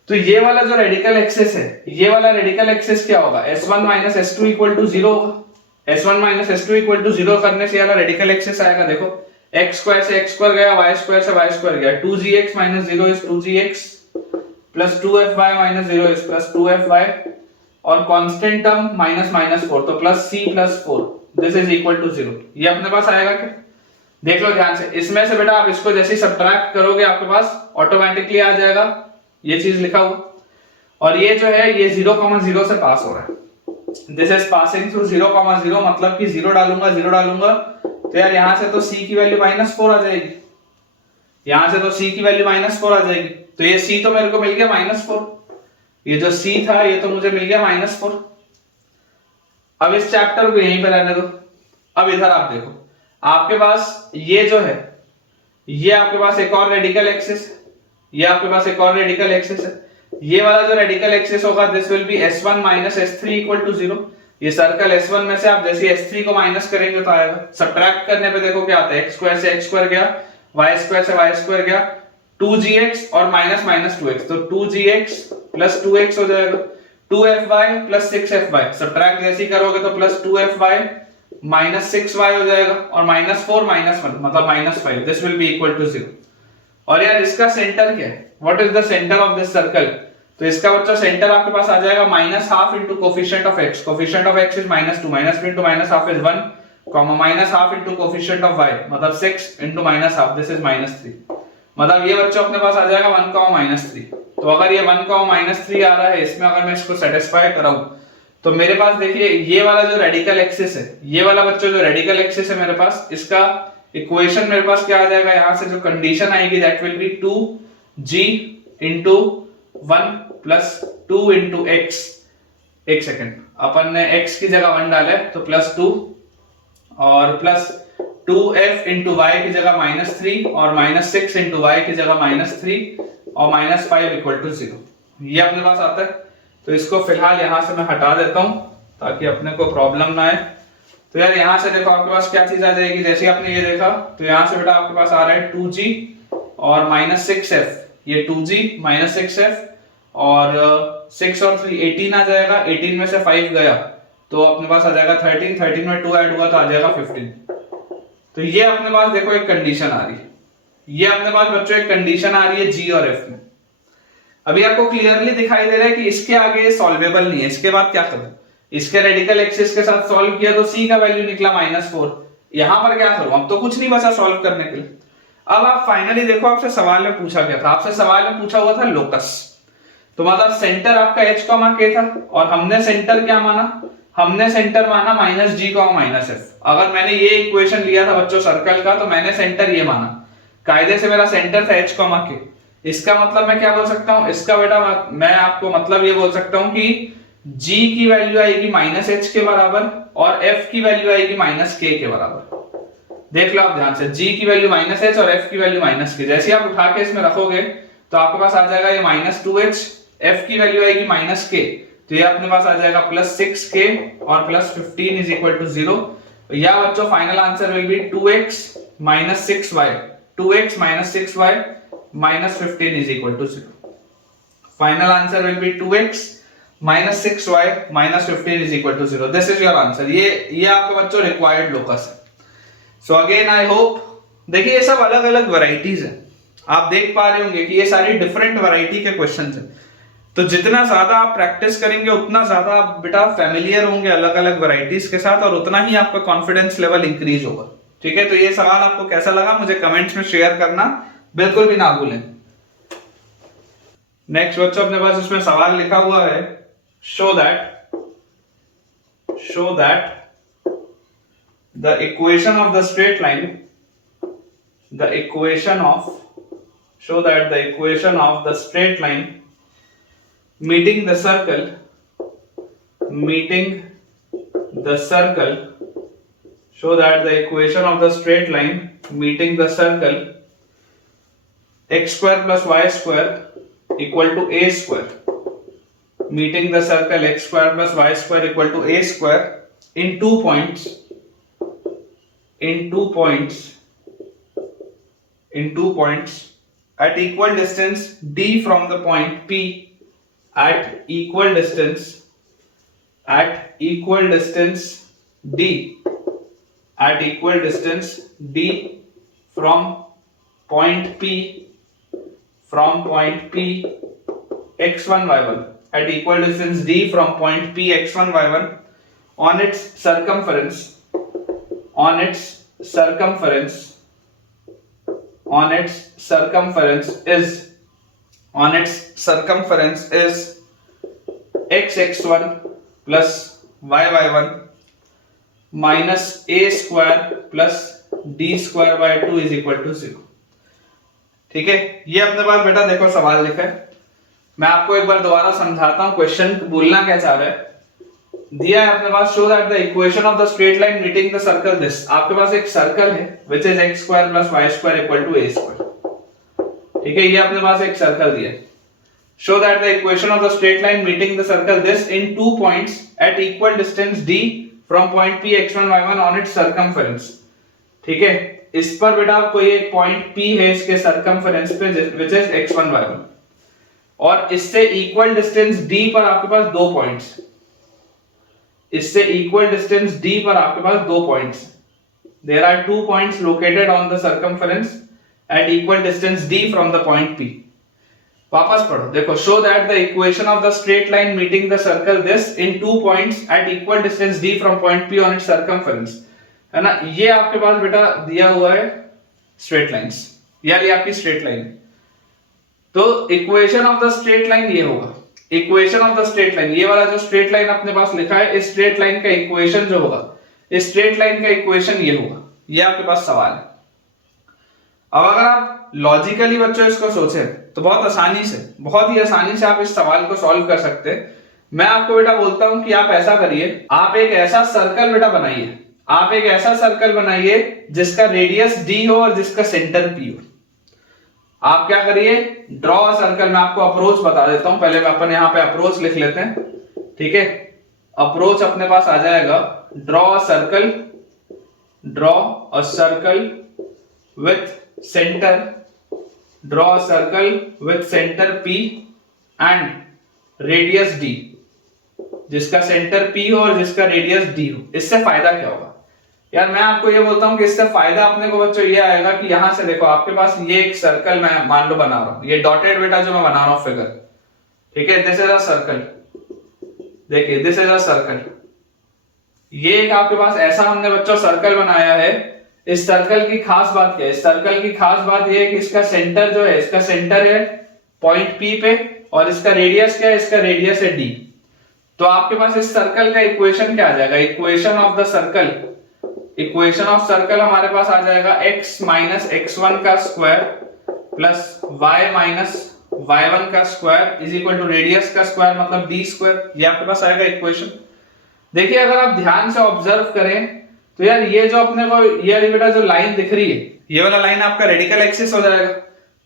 तो ये वाला जो रेडिकल एक्सिस है, ये वाला रेडिकल एक्सिस क्या होगा S1 - S2 = 0 होगा। S1 - S2 = 0 करने से यार रेडिकल एक्सिस आएगा, देखो x² से x² गया, y² से y² गया, 2gx - 0 is 2gx + 2fy - 0 is +2fy और कांस्टेंट टर्म -4, तो +c + 4 this is equal to 0। ये अपने पास आएगा क्या, देख लो ध्यान से, इसमें से बेटा आप इसको जैसे सब्ट्रैक्ट करोगे आपके पास ऑटोमेटिकली आ जाएगा ये चीज लिखा हुआ, और ये जो है ये 0,0 से पास हो रहा है। दिस इज पासिंग थ्रू 0,0, मतलब कि 0 डालूंगा तो यार यहां से तो c की वैल्यू -4 आ जाएगी, यहां से तो c की वैल्यू -4 आ जाएगी, तो ये c तो मेरे को मिल गया -4, ये जो c था ये तो मुझे मिल गया -4। अब इस चैप्टर को यहीं पे रहने दो। अब इधर आप देखो, आपके पास ये जो है ये आपके पास एक और रेडिकल एक्सिस है, ये आपके पास एक और रेडिकल एक्सिस है। ये वाला जो रेडिकल एक्सिस होगा this will be S1 - S3 = 0। ये सर्कल S1 में से आप जैसे S3 को माइनस करेंगे तो आएगा, सब्ट्रैक्ट करने पे देखो क्या आता है, x² से x² गया, y² से y² गया, 2gx और -2x, तो 2gx + 2x हो जाएगा, 2fy + 6fy, सब्ट्रैक्ट जैसे ही करोगे तो +2fy - 6y हो जाएगा और -4 - 1 मतलब -5, this will be equal to 0। और यार इसका सेंटर क्या है, what is the centre of this circle, तो इसका बच्चा सेंटर आपके पास आ जाएगा -½ into coefficient of x, coefficient of x is -2, -2 into -½ is 1, -½ into coefficient of y मतलब 6 into -½ this is -3, मतलब ये बच्चा अपने पास आ जाएगा 1, -3। तो अगर ये 1, -3 आ रहा है, इसमें अगर मैं इसको सेटिस्फाई कराऊं तो मेरे पास देखिए ये वाला जो रेडिकल एक्सिस है, ये वाला बच्चा जो रेडिकल एक्सिस है मेरे पास, इसका इक्वेशन मेरे पास क्या आ जाएगा, यहां से जो कंडीशन आएगी that will be 2g into 1 + 2 into x, एक सेकंड, अपन ने x की जगह 1 डाला है तो +2 और +2f into y की जगह -3 और -6 into y की जगह -3 और -5 = 0। ये अपने पास आता है, तो इसको फिलहाल यहां से मैं हटा देता हूं ताकि अपने को प्रॉब्लम ना आए। तो यार यहां से देखो आपके पास क्या चीज आ जाएगी, जैसे आपने ये देखा तो यहां से बेटा आपके पास आ रहा है 2g और -6f, ये 2g -6f और 6 और 3 18 आ जाएगा, 18 में से 5 गया तो अपने पास आ जाएगा 13, 13 में 2 ऐड हुआ तो आ जाएगा 15। तो ये अपने पास देखो एक कंडीशन आ रही है, ये अपने पास बच्चों एक कंडीशन आ रही है g और f में। अभी आपको क्लियरली दिखाई दे रहा है कि इसके आगे ये सॉल्वेबल नहीं है, इसके बाद क्या करूं, इसके रेडिकल एक्सिस के साथ सॉल्व किया तो c का वैल्यू निकला -4, यहां पर क्या करूं, अब तो कुछ नहीं बचा सॉल्व करने के लिए। अब आप फाइनली देखो आपसे सवाल में पूछा गया था, आपसे सवाल में पूछा हुआ था लोकस, तो मतलब सेंटर आपका h, k था और हमने सेंटर क्या माना, हमने सेंटर माना -g, -f। अगर मैंने ये इक्वेशन लिया था बच्चों सर्कल का तो मैंने सेंटर ये माना, कायदे से मेरा सेंटर था h, k। इसका मतलब मैं क्या बोल सकता हूं, इसका बेटा मैं आपको मतलब ये बोल सकता हूं कि g की वैल्यू आएगी -h के बराबर और f की वैल्यू आएगी -k के बराबर। देख लो आप ध्यान से, g की वैल्यू -h और f की वैल्यू -k। जैसे आप उठा के इसमें रखोगे तो आपके पास आ जाएगा ये -2h, f की वैल्यू आएगी -k, तो ये अपने पास आ जाएगा +6k और +15 इज इक्वल टू 0। या बच्चों final answer will be 2x - 6y, 2x - 6y -15 is equal to 0। Final answer will be 2x - 6y -15 is equal to 0। This is your answer. ये आपके बच्चों रिक्वायर्ड लोकस है। सो अगेन आई होप, देखिए ये सब अलग अलग वैरायटीज है, आप देख पा रहे होंगे कि ये सारी डिफरेंट वैरायटी के क्वेश्चंस हैं। तो जितना ज्यादा आप प्रैक्टिस करेंगे उतना ज्यादा आप बेटा फैमिलियर होंगे अलग अलग वैरायटीज के साथ, और उतना ही आपका कॉन्फिडेंस लेवल इंक्रीज होगा। ठीक है, तो ये सवाल आपको कैसा लगा मुझे कमेंट्स में शेयर करना बिल्कुल भी ना भूलें। नेक्स्ट बच्चों अपने पास इसमें सवाल लिखा हुआ है, show that the equation of the straight line, show that the equation of the straight line meeting the circle show that the equation of the straight line meeting the circle x square plus y square equal to a square, meeting the circle x square plus y square equal to a square in 2 points at equal distance d from the point P, at equal distance d from point P x1 y1, at equal distance d from point P x1 y1 on its circumference is xx1 plus yy1 minus a square plus d square by 2 is equal to 0। ठीक है, ये अपने पास बेटा देखो सवाल लिखा है, मैं आपको एक बार दोबारा समझाता हूं क्वेश्चन बोलना क्या चाह रहा है। दिया है अपने पास, show that the equation of the straight line meeting the circle this. आपके पास एक सर्कल है which is x square plus y square equal to a square. ठीक है, ये अपने पास एक सर्कल दिया है। Show that the equation of the straight line meeting the circle this in 2 points at equal distance d from point P x1 y1 on its circumference. ठीक है, इस पर बेटा आपको ये पॉइंट P है इसके सर्कमफेरेंस पे व्हिच इज x1 y1, और इससे इक्वल डिस्टेंस d पर आपके पास 2 पॉइंट्स, इससे इक्वल डिस्टेंस d पर आपके पास 2 points. There are 2 points located on the circumference at equal distance d from the point P। वापस पढ़ो, देखो, show that the equation of the straight line meeting the circle this in 2 points at equal distance d from point P on its circumference, है ना। ये आपके पास बेटा दिया हुआ है स्ट्रेट लाइंस, ये आपकी स्ट्रेट लाइन। तो equation of the straight line ये होगा, equation of the straight line, ये वाला जो स्ट्रेट लाइन अपने पास लिखा है, इस स्ट्रेट लाइन का इक्वेशन जो होगा, इस स्ट्रेट लाइन का इक्वेशन ये होगा। ये आपके पास सवाल है। अब अगर आप लॉजिकली बच्चों इसको सोचें तो बहुत ही आसानी से आप इस सवाल को सॉल्व कर सकते हैं। मैं आपको बेटा बोलता हूं कि आप ऐसा करिए, आप एक ऐसा सर्कल बेटा बनाइए, आप एक ऐसा सर्कल बनाइए जिसका रेडियस d हो और जिसका सेंटर P हो। आप क्या करिए, ड्रॉ अ सर्कल। मैं आपको अप्रोच बता देता हूं, पहले मैं अपन यहां पे अप्रोच लिख लेते हैं। ठीक है, अप्रोच अपने पास आ जाएगा, draw a circle with centre P and radius d, जिसका सेंटर P हो और जिसका रेडियस d हो। इससे फायदा क्या होगा यार, मैं आपको ये बोलता हूं कि इससे फायदा अपने को बच्चों ये आएगा कि यहां से देखो आपके पास ये एक सर्कल मैं मान लो बना रहा हूं, ये डॉटेड बेटा जो मैं बना रहा हूं फिगर। ठीक है, दिस इज अ सर्कल, देखिए दिस इज अ सर्कल। ये एक आपके पास ऐसा हमने बच्चों सर्कल बनाया है। इस सर्कल की खास बात क्या है, इस सर्कल की खास बात ये है कि इसका सेंटर जो है, इसका सेंटर है पॉइंट P पे, और इसका रेडियस क्या है, इसका रेडियस है d। तो आपके पास इस सर्कल का इक्वेशन क्या आ जाएगा, इक्वेशन ऑफ सर्कल हमारे पास आ जाएगा x माइनस x1 का square plus y minus y1 का square is equal to radius का स्क्वायर मतलब d स्क्वायर। ये आपके पास आएगा इक्वेशन। देखिए अगर आप ध्यान से ऑब्जर्व करें तो यार ये जो अपने को ये वाली बेटा जो लाइन दिख रही है, ये वाला लाइन आपका रेडिकल एक्सिस हो जाएगा।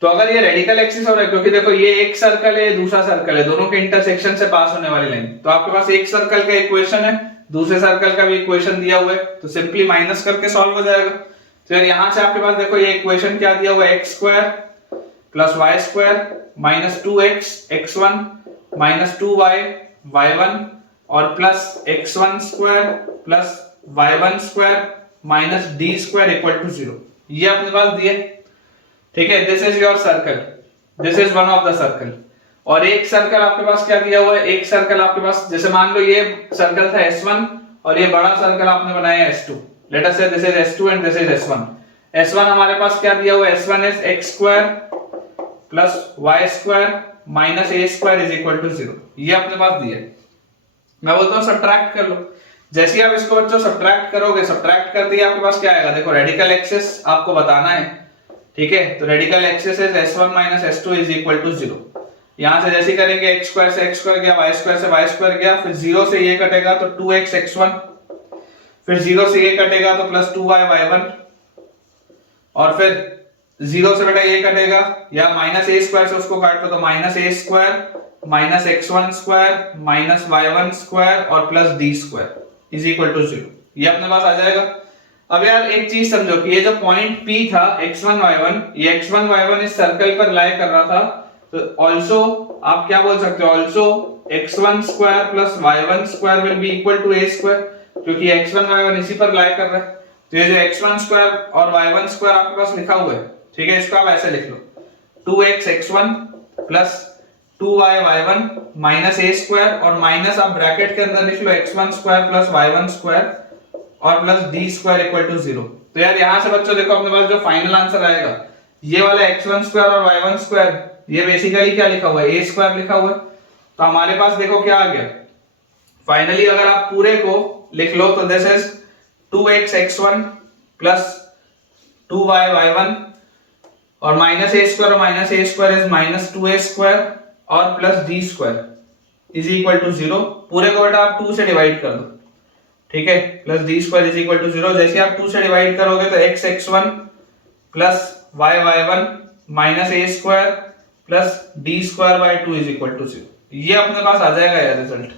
तो अगर ये रेडिकल एक्सिस हो रहा है, क्योंकि देखो ये एक सर्कल है, दूसरा सर्कल है, दोनों के इंटरसेक्शन से पास होने वाली लाइन, तो आपके पास एक सर्कल का इक्वेशन है, दूसरे सर्कल का भी इक्वेशन दिया हुआ है, तो सिंपली माइनस करके सॉल्व हो जाएगा। तो यार यहां से आपके पास देखो ये इक्वेशन क्या दिया हुआ है, x square plus y square minus 2x x1 minus 2y y1 और plus x1 square plus y1 square minus d square equal to 0। ये अपने पास दिए, ठीक है। This is your circle, this is one of the circle. और एक सर्कल आपके पास क्या दिया हुआ है, एक सर्कल आपके पास जैसे मान लो ये सर्कल था S1 और ये बड़ा सर्कल आपने बनाया S2। Let us say this is S2 and this is S1। S1 हमारे पास क्या दिया हुआ है, S1 is x square plus y square minus a square is equal to 0। ये अपने पास दिया है। मैं बोलता हूँ सब्ट्रैक्ट कर लो। जैसे आप इसको बच्चों सब्ट्रैक्ट करोगे, सब्ट्रैक्ट कर दिया आपके पास क्या आएगा, देखो रेडिकल एक्सिस आपको बताना है, ठीक है। तो radical axis is s1 minus s2 is equal to 0। यहां से जैसे करेंगे x स्क्वायर से x स्क्वायर गया, y स्क्वायर से y स्क्वायर गया, फिर 0 से ये कटेगा तो 2x x1, फिर 0 से ये कटेगा तो प्लस 2y y1, और फिर 0 से बेटा ये कटेगा या माइनस a स्क्वायर से उसको काट लो तो minus a square minus x1 square minus y1 square और plus d square is equal to 0। ये अपने पास आ जाएगा। अब यार एक चीज समझो कि ये जो पॉइंट P था x1 y1, ये x1 y1 इस सर्कल पर लाई कर रहा था, तो ऑल्सो आप क्या बोल सकते हो, also x1 square plus y1 square will be equal to a square, क्योंकि x1 y1 इसी पर लाई कर रहा है। तो ये जो x1 स्क्वायर और y1 स्क्वायर आपके पास लिखा हुआ है, ठीक है, इसको आप ऐसे लिख लो 2x x1 plus 2y y1 minus a square और माइनस आप ब्रैकेट के अंदर लिख लो x1 square plus y1 square और plus d square equal to 0। तो यार यहां से बच्चों देखो अपने पास जो फाइनल आंसर आएगा, ये वाला x1 स्क्वायर और y1 स्क्वायर, ये बेसिकली क्या लिखा हुआ है, a स्क्वायर लिखा हुआ है। तो हमारे पास देखो क्या आ गया फाइनली, अगर आप पूरे को लिख लो तो this is 2x x1 plus 2y y1 और माइनस a स्क्वायर और minus a square is minus 2a square और plus d square is equal to 0। पूरे को बेटा आप 2 से डिवाइड कर दो, ठीक है, plus d square is equal to 0। जैसे आप 2 से डिवाइड करोगे तो x x1 plus y y1 minus a square plus d square by 2 is equal to 0। ये अपने पास आ जाएगा यार रिजल्ट।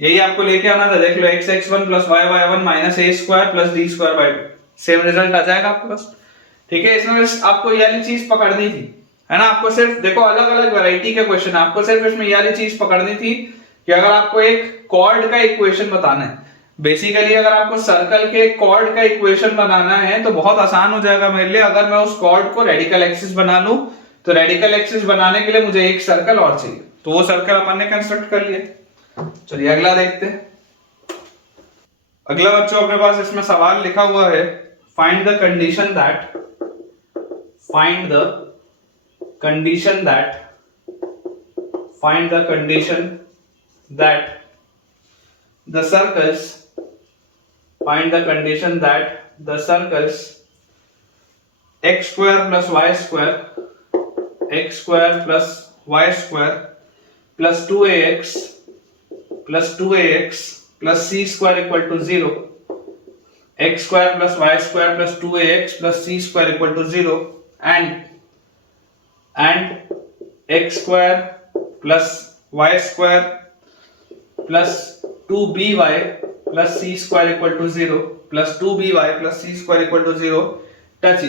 यही आपको लेके आना था, देख लो x x1 plus y y1 minus a square plus d square by 2, same result आ जाएगा आपके पास, ठीक है। इसमें बस आपको ये वाली चीज पकड़नी थी, है ना। आपको सिर्फ देखो अलग अलग वैरायटी के क्वेश्चन, आपको सिर्फ इसमें ये वाली चीज पकड़नी थी कि अगर आपको एक कॉर्ड का इक्वेशन बताना है, बेसिकली अगर आपको सर्कल के कॉर्ड का इक्वेशन बनाना है तो बहुत आसान हो जाएगा मेरे लिए। अगर मैं उस कॉर्ड को रेडिकल एक्सिस बना लूं तो रेडिकल एक्सिस बनाने के लिए मुझे एक सर्कल और चाहिए, तो वो सर्कल अपन ने कंस्ट्रक्ट कर लिया। चलिए अगला देखते हैं। अगला बच्चों अपने पास इसमें सवाल लिखा हुआ है, find the condition that find the condition that the circles x square plus y square plus 2ax plus c square equal to 0, x square plus y square plus 2ax plus c square equal to 0 and x square plus y square plus 2by plus c square equal to 0 plus 2by plus c square equal to 0 touch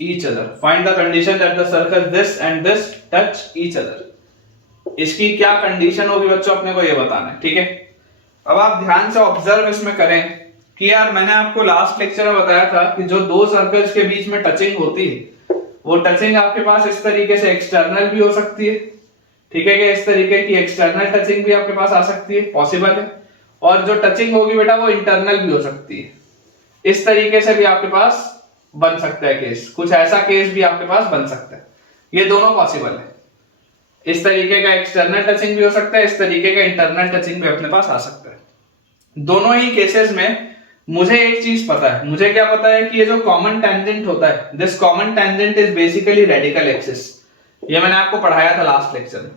each other. Find the condition that the circle this and this touch each other. इसकी क्या कंडीशन होगी बच्चों अपने को ये बताना है, ठीक है। अब आप ध्यान से ऑब्जर्व इसमें करें कि यार मैंने आपको लास्ट लेक्चर में बताया था कि जो दो सर्कल्स के बीच में टचिंग होती है, वो टचिंग आपके पास इस तरीके से एक्सटर्नल भी हो सकती है, ठीक है, कि इस तरीके की एक्सटर्नल टचिंग भी आपके पास आ सकती है, पॉसिबल है। और जो टचिंग होगी बेटा वो इंटरनल भी हो सकती है, इस तरीके से भी आपके पास बन सकता है केस, कुछ ऐसा केस भी आपके पास बन सकता है। ये दोनों पॉसिबल है, इस तरीके का एक्सटर्नल टचिंग भी हो सकता है, इस तरीके का इंटरनल टचिंग भी अपने पास आ सकता है। दोनों ही केसेस में मुझे एक चीज पता है, मुझे क्या पता है कि ये जो कॉमन टेंजेंट होता है, this common tangent is basically radical axis. ये मैंने आपको पढ़ाया था लास्ट लेक्चर में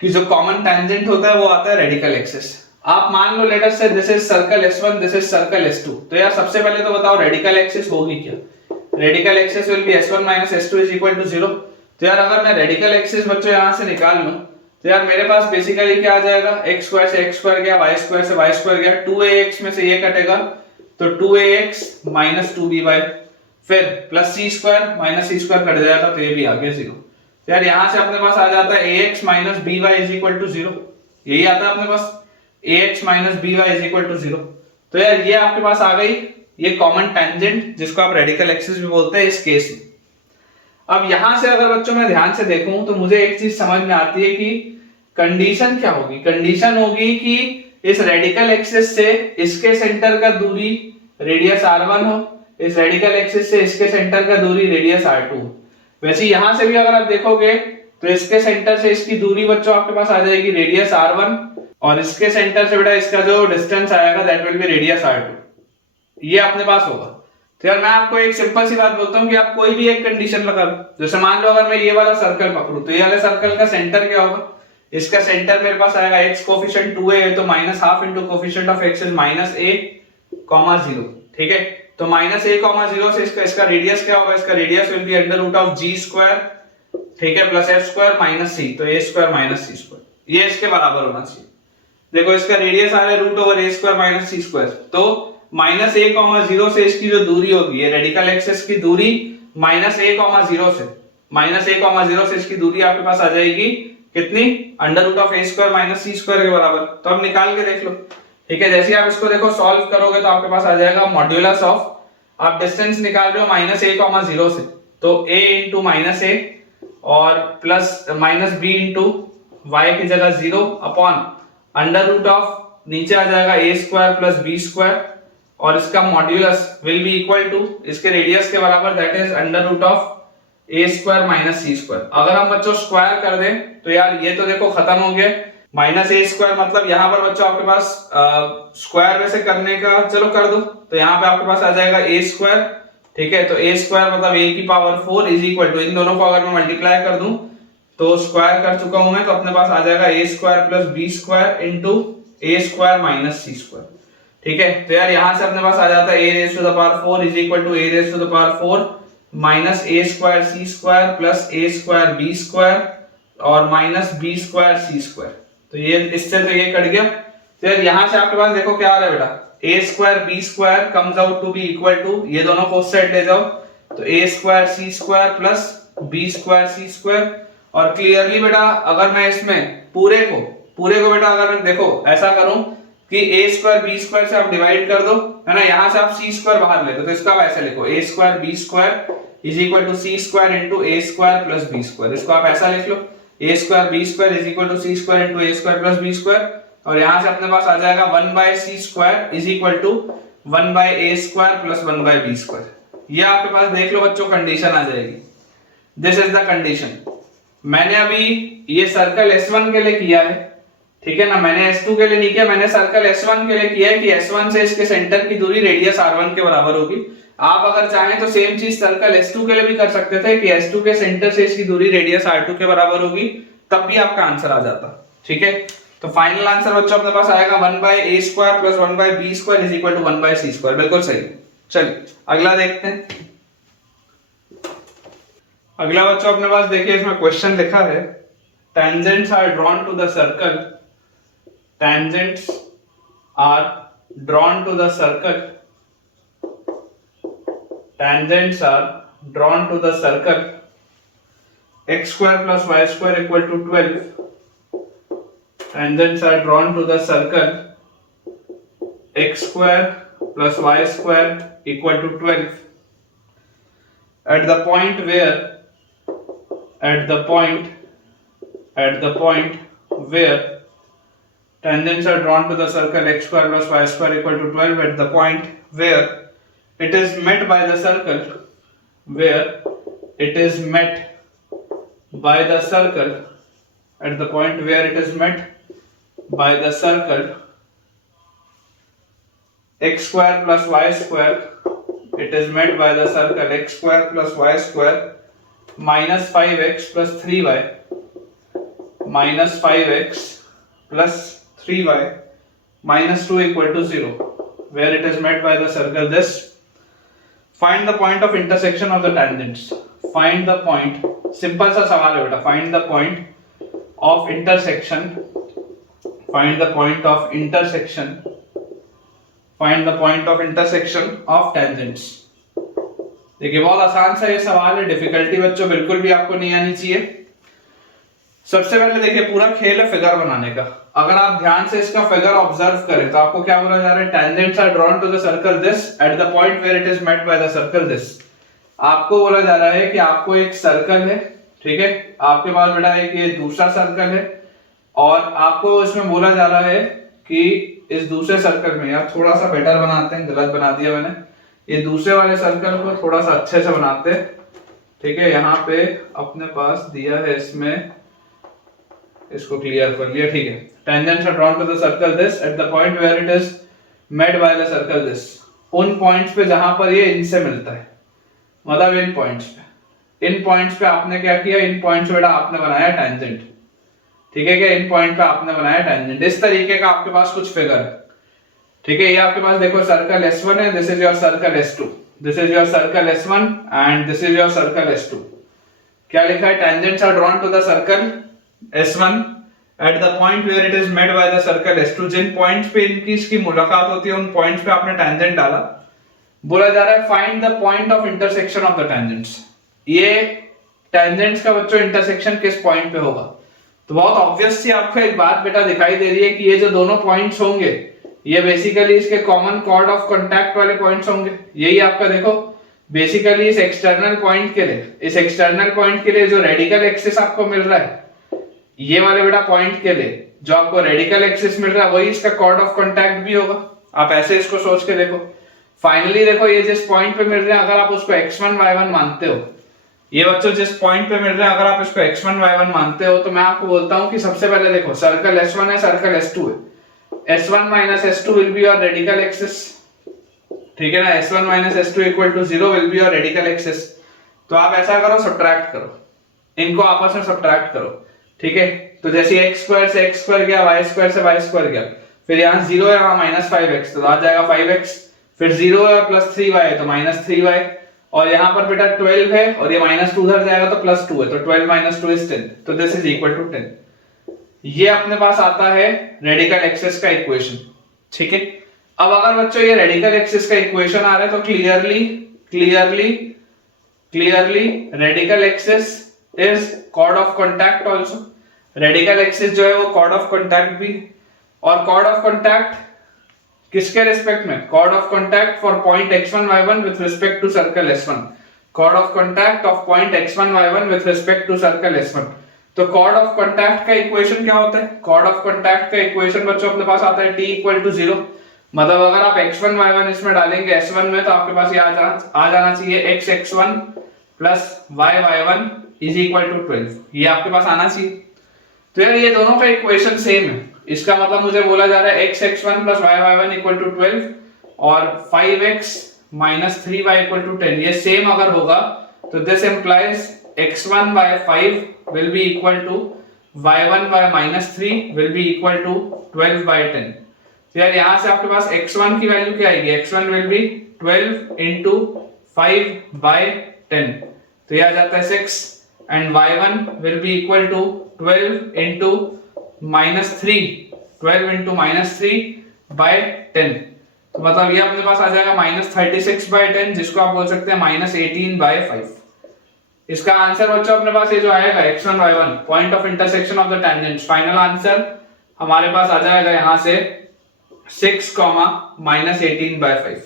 कि जो कॉमन टेंजेंट होता है वो आता है रेडिकल एक्सिस। आप मान लो late us say this is circle S1, this is circle S2। तो यार सबसे पहले तो बताओ रेडिकल एक्सिस होगी क्या? Radical axis will be S1 - S2 is equal to 0। तो यार अगर मैं रेडिकल एक्सिस बच्चों यहां से निकाल लूं तो यार मेरे पास बेसिकली क्या आ जाएगा, x स्क्वायर से x स्क्वायर गया, y स्क्वायर से y स्क्वायर गया, 2ax में से ये कटेगा तो 2ax - 2by, फिर plus c square minus c square cut जाएगा तो ये भी आ गया 0। तो यार यहां से अपने पास आ जाता है ax - by is equal to 0। यही आता है अपने पास ax - by is equal to 0। तो यार ये आपके पास आ गई ये कॉमन टेंजेंट जिसको आप रेडिकल एक्सिस भी बोलते हैं इस केस में। अब यहां से अगर बच्चों मैं ध्यान से देखूं तो मुझे एक चीज समझ में आती है कि कंडीशन क्या होगी। कंडीशन होगी कि इस रेडिकल एक्सिस से इसके सेंटर का दूरी रेडियस r1 हो, इस रेडिकल एक्सिस से इसके सेंटर का दूरी रेडियस r2। वैसे यहां से भी अगर आप देखोगे तो इसके सेंटर से इसकी दूरी बच्चों आपके पास आ जाएगी रेडियस r1 और इसके सेंटर से बेटा इसका जो डिस्टेंस आएगा that will be radius r2। ये अपने पास होगा। तो यार मैं आपको एक सिंपल सी बात बोलता हूं कि आप कोई भी एक कंडीशन लगा लो। जैसे मान लो अगर मैं ये वाला सर्कल पकड़ूं तो ये वाले सर्कल का सेंटर क्या होगा, इसका सेंटर मेरे पास आएगा x कोफिशिएंट 2a है तो -½ into coefficient of x is -a,0। ठीक है, तो -a,0 से इसका रेडियस क्या होगा, इसका रेडियस विल बी √g², ठीक है, प्लस f² - c, तो a² - c², ये इसके बराबर होना चाहिए। देखो इसका रेडियस आ रहा है √a² - c², तो -a,0 से इसकी जो दूरी होगी ये रेडिकल एक्सिस की दूरी -a,0 से -a,0 से इसकी दूरी आपके पास आ जाएगी कितनी, √a² - c² के बराबर। तो अब निकाल के देख लो। ठीक है, जैसे आप इसको देखो सॉल्व करोगे तो आपके पास आ जाएगा मॉड्यूलस ऑफ, आप डिस्टेंस निकाल रहे हो -a,0 से, तो a इंटू -a और प्लस -b इंटू y की जगह 0 अपॉन अंडर ऑफ नीचे आ जाएगा a² प्लस b² और इसका modulus will be equal to इसके रेडियस के बराबर that is under of a² - c²। अगर हम बच्चों स्क्वायर कर दें तो यार ये तो देखो खत्म हो गया, -a² मतलब यहाँ पर बच्चों आपके पास स्क्वायर वैसे करने का चलो कर दो तो यहाँ पे आपके पास आ जाएगा a²। ठीक है, तो a² मतलब a की पावर 4 इज इक्वल टू, इन दोनों को अगर मैं मल्टीप्लाई कर दूं तो स्क्वायर कर चुका हूं मैं, तो अपने पास आ जाएगा a² plus b² into a² - c²। ठीक है, तो यार यहां से अपने पास आ जाता है a⁴ is equal to a⁴ minus a² c² plus a² b² और माइनस b² c²। तो ये इससे तो ये कट गया। तो यार यहां से आपके पास देखो क्या आ रहा है बेटा, a² b² comes out to be equal to, ये दोनों को उस साइड ले जाओ तो a² c² plus b² c²। और क्लियरली बेटा अगर मैं इसमें पूरे को बेटा अगर मैं देखो ऐसा करूं कि a² b² से आप डिवाइड कर दो, है ना, यहां से आप c² बाहर ले दो तो इसका आप ऐसे लिखो a² b² is equal to c² into a² plus b²। इसको आप ऐसा लिख लो a² b² is equal to c² into a² plus b²। और यहां से अपने पास आ जाएगा 1/c² is equal to 1/a² plus 1/b²। ये आपके पास देख लो बच्चों कंडीशन आ जाएगी। This is the condition. मैंने अभी ये सर्कल S1 के लिए किया है, ठीक है ना, मैंने S2 के लिए नहीं किया, मैंने सर्कल S1 के लिए किया है कि S1 से इसके सेंटर की दूरी रेडियस r1 के बराबर होगी। आप अगर चाहें तो सेम चीज सर्कल S2 के लिए भी कर सकते थे कि S2 के सेंटर से इसकी दूरी रेडियस r2 के बराबर होगी, तब भी आपका आंसर आ जाता। ठीक है, तो फाइनल आंसर बच्चों अपने पास आएगा 1/a² plus 1/b² is equal to 1/c²। बिल्कुल सही। चलिए अगला देखते हैं। अगला बच्चों अपने पास देखिए इसमें क्वेश्चन लिखा है tangents are drawn to the circle, tangents are drawn to the circle, tangents are drawn to the circle x² plus y² equal to 12, tangents are drawn to the circle x² plus y² equal to 12 at the point where tangents are drawn to the circle x² plus y² equal to 12 at the point where it is met by the circle, at the point where it is met by the circle x square plus y square, it is met by the circle x square plus y square minus 5x plus 3y minus 5x plus 3y minus 2 equal to 0, where it is met by the circle this. Find the point of intersection of the tangents. Find the point, simple सा सवाल है बेटा. Find the point of intersection. Find the point of intersection. Find the point of intersection of tangents. देखिए बहुत आसान सा ये सवाल है, डिफिकल्टी बच्चों बिल्कुल भी आपको नहीं आनी चाहिए. सबसे पहले देखिए पूरा खेल है फिगर बनाने का. अगर आप ध्यान से इसका फिगर ऑब्जर्व करें तो आपको क्या बोला जा रहा है, tangents are drawn to the circle this at the point where it is met by the circle this. आपको बोला जा रहा है कि आपको एक सर्कल है, ठीक है, आपके पास बेटा एक ये दूसरा सर्कल है और आपको इसमें बोला जा रहा है कि इस दूसरे सर्कल में, यार थोड़ा सा बेटर बनाते हैं, गलत बना दिया मैंने, ये दूसरे वाले सर्कल को थोड़ा सा अच्छे से बनाते हैं, ठीक है. यहाँ पे अपने पास दिया है, इसमें इसको क्लियर कर लिया, ठीक है. Tangents are drawn to the circle this at the point where it is met by the circle this. उन पॉइंट्स पे जहां पर ये इनसे मिलता है, मतलब इन पॉइंट्स पे. इन पॉइंट्स पे आपने क्या किया, इन पॉइंट्स पे बेटा आपने बनाया टेंजेंट, ठीक है. क्या इन पॉइंट पे आपने बनाया टेंजेंट. इस तरीके का आपके पास कुछ फिगर है, ठीक है. ये आपके पास देखो सर्कल S1 है, this is your circle S2, this is your circle S1 and this is your circle S2. क्या लिखा है, tangents are drawn to the circle S1 at the point where it is met by the circle S2. जिन पॉइंट्स पे इनकी इसकी मुलाकात होती है उन पॉइंट्स पे आपने टेंजेंट डाला. बोला जा रहा है find the point of intersection of the tangents. ये टेंजेंट्स का बच्चों इंटरसेक्शन किस पॉइंट पे होगा. तो बहुत ऑब्वियस सी आपको एक बात बेटा दिखाई दे रही है कि ये जो दोनों पॉइंट्स होंगे ये बेसिकली इसके कॉमन कॉर्ड ऑफ कांटेक्ट वाले पॉइंट्स होंगे. यही आपका देखो बेसिकली इस एक्सटर्नल पॉइंट के लिए, इस एक्सटर्नल पॉइंट के लिए जो रेडिकल एक्सिस आपको मिल रहा है, ये वाले बेटा पॉइंट के लिए जो आपको रेडिकल एक्सिस मिल रहा है वही इसका कॉर्ड ऑफ कांटेक्ट भी होगा. आप ऐसे इसको सोच के देखो. फाइनली देखो ये जिस पॉइंट पे मिल रहे हैं, अगर आप उसको x1 y1 मानते हो, ये बच्चों जिस पॉइंट पे मिल रहे हैं अगर आप इसको x1 y1 मानते हो, तो मैं आपको बोलता हूं कि सबसे पहले देखो सर्कल S1 है, सर्कल S2 है. S1 minus S2 will be your radical axis, ठीक है ना. S1 minus S2 equal to 0 will be your radical axis. तो आप ऐसा करो, सब्ट्रैक्ट करो, इनको आपस में सब्ट्रैक्ट करो, ठीक है. तो जैसे x स्क्वायर से x स्क्वायर गया, y स्क्वायर से y स्क्वायर गया, फिर यहाँ 0 है, वहां माइनस 5x, तो आ जाएगा 5x. फिर 0 है प्लस 3y है तो माइनस 3y, और यहाँ पर बेटा 12 है और ये माइनस 2 उधर जाएगा तो प्लस 2 है, तो 12 माइनस 2 इज 10, तो दिस इज इक्वल टू 10. ये अपने पास आता है रेडिकल एक्सिस का इक्वेशन, ठीक है. अब अगर बच्चों ये रेडिकल एक्सिस का इक्वेशन आ रहा है तो clearly radical axis is chord of contact also. Radical axis जो है वो कॉर्ड ऑफ कांटेक्ट भी, और कॉर्ड ऑफ कांटेक्ट किसके रिस्पेक्ट में, chord of contact for point x1 y1 with respect to circle S1. Chord of contact of point x1 y1 with respect to circle S1. तो कॉर्ड ऑफ कांटेक्ट का इक्वेशन क्या होता है, कॉर्ड ऑफ कांटेक्ट का इक्वेशन बच्चों अपने पास आता है t इक्वल टू 0. मतलब अगर आप x1 y1 इसमें डालेंगे S1 में, तो आपके पास ये आ जाना चाहिए x1 plus y1 is equal to 12. ये आपके पास आना चाहिए. तो यार ये दोनों का इक्वेशन सेम है, इसका मतलब मुझे बोला जा रहा है x1 plus y1 equal to 12 और 5x minus 3y equal to 10. ये सेम अगर होगा तो this implies x1 by 5 will be equal to y1 by minus 3 will be equal to 12 by 10. तो यार यहाँ से आपके पास x1 की वैल्यू क्या आएगी, x1 will be 12 into 5 by 10, तो ये आ जाता है 6, and y1 will be equal to 12 into minus 3, 12 into minus 3 by 10. तो मतलब ये अपने पास आ जाएगा minus 36 by 10, जिसको आप बोल सकते हैं minus 18 by 5. इसका आंसर बच्चों अपने पास ये जो आएगा x1 y1 point of intersection of the tangents, final answer हमारे पास आ जाएगा यहाँ से 6, minus 18 by 5.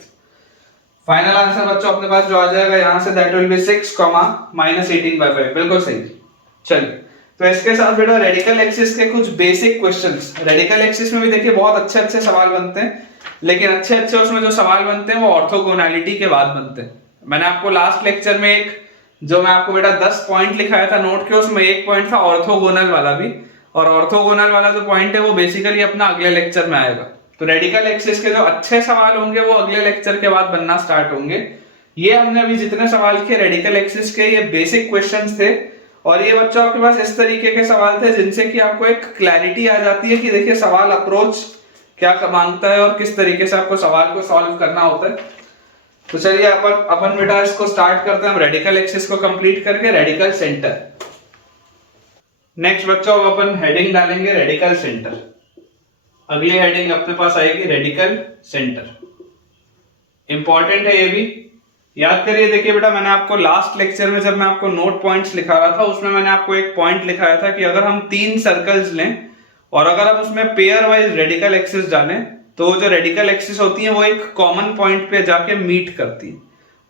फाइनल आंसर बच्चों अपने पास जो आ जाएगा यहाँ say that will be 6, minus 18 by 5. बिल्कुल सही. चलिए तो इसके साथ बेटा रेडिकल एक्सिस के कुछ बेसिक क्वेश्चंस. रेडिकल एक्सिस में भी देखिए बहुत अच्छे अच्छे सवाल बनते हैं, लेकिन अच्छे अच्छे उसमें जो सवाल बनते हैं वो ऑर्थोगोनैलिटी के बाद बनते हैं. मैंने आपको लास्ट लेक्चर में एक जो मैं आपको बेटा 10 पॉइंट लिखाया था नोट के, उसमें एक पॉइंट था ऑर्थोगोनल वाला भी, और ऑर्थोगोनल वाला जो पॉइंट है वो बेसिकली अपना अगले लेक्चर में आएगा. तो रेडिकल एक्सिस के जो अच्छे सवाल होंगे वो अगले लेक्चर के बाद बनना स्टार्ट होंगे। ये हमने अभी जितने सवाल किए रेडिकल एक्सिस के, ये बेसिक क्वेश्चंस थे और ये बच्चों आपके पास इस तरीके के सवाल थे जिनसे कि आपको एक क्लैरिटी आ जाती है कि देखिए सवाल अप्रोच क्या मांगता है और किस तरीके से आपको सवाल को सॉल्व करना होता है। तो चलिए अपन बेटा इसको स्टार्ट करते हैं हम रेडिकल एक्सिस को कंप्लीट करके रेडिकल सेंटर। नेक्स्ट बच्चों अपन हेडिंग डालेंगे रेडिकल सेंटर। अगली हेडिंग अपने पास आएगी रेडिकल सेंटर। इंपॉर्टेंट है ये भी, याद करिए। देखिए बेटा मैंने आपको लास्ट लेक्चर में जब मैं आपको नोट पॉइंट्स लिखा रहा था उसमें मैंने आपको एक पॉइंट लिखाया था कि अगर हम 3 सर्कल्स लें और अगर हम उसमें पेयर वाइज रेडिकल एक्सिस डालें तो जो रेडिकल एक्सिस होती है वो एक कॉमन पॉइंट पे जाके मीट करती है।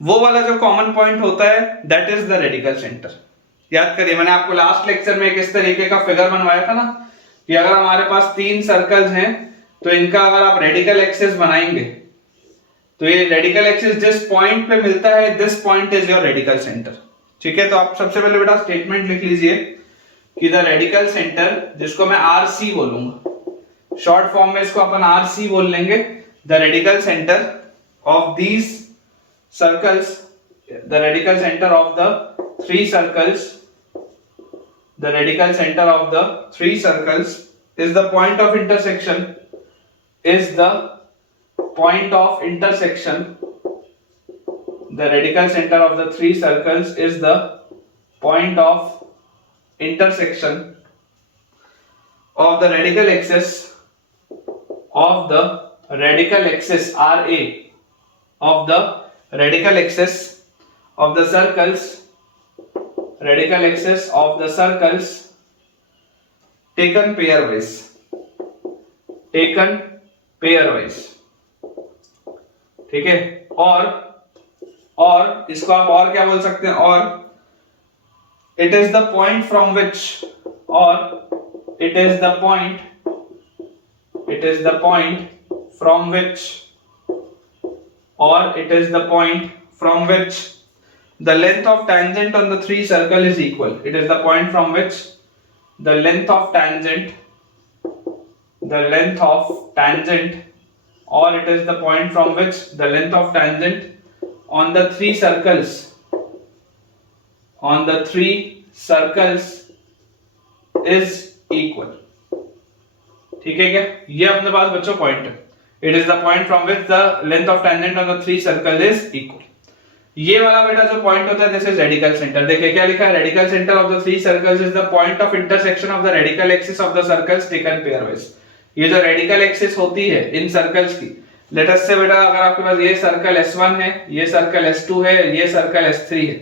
वो वाला जो कॉमन पॉइंट होता है that is the radical centre. याद करिए मैंने आपको लास्ट लेक्चर में एक इस तरीके का फिगर बनवाया था ना कि अगर हमारे पास 3 सर्कल्स हैं तो इनका अगर आप रेडिकल एक्सिस बनाएंगे तो ये रेडिकल एक्सिस जिस पॉइंट पे मिलता है this point is your radical centre. ठीक है, तो आप सबसे पहले बेटा स्टेटमेंट लिख लीजिए कि द रेडिकल सेंटर, जिसको मैं आरसी बोलूंगा, शॉर्ट फॉर्म में इसको अपन आरसी बोल लेंगे। The radical centre of these circles, the radical centre of the 3 circles, the radical center of the 3 circles is the point of intersection, is the point of intersection. The radical center of the 3 circles is the point of intersection of the radical axis of the radical axis RA of the radical axis of the circles, radical axis of the circles taken pairwise, taken pairwise। ठीक है, और इसको आप और क्या बोल सकते हैं, और it is the point from which, or it is the point, it is the point from which, or it is the point from which the length of tangent on the 3 circle is equal. It is the point from which the length of tangent, or it is the point from which the length of tangent on the 3 circles, on the 3 circles is equal। ठीक है क्या, ये अपने पास बच्चों पॉइंट है। It is the point from which the length of tangent on the 3 circle is equal। ये वाला बेटा जो पॉइंट होता है दिस इज रेडिकल सेंटर। देखिए क्या लिखा है, radical centre of the 3 circles is the point of intersection of the radical axis of the circles taken pairwise. ये जो रेडिकल एक्सिस होती है इन सर्कल्स की, लेट अस से बेटा अगर आपके पास ये सर्कल S1 है, ये सर्कल S2 है, ये सर्कल S3 है,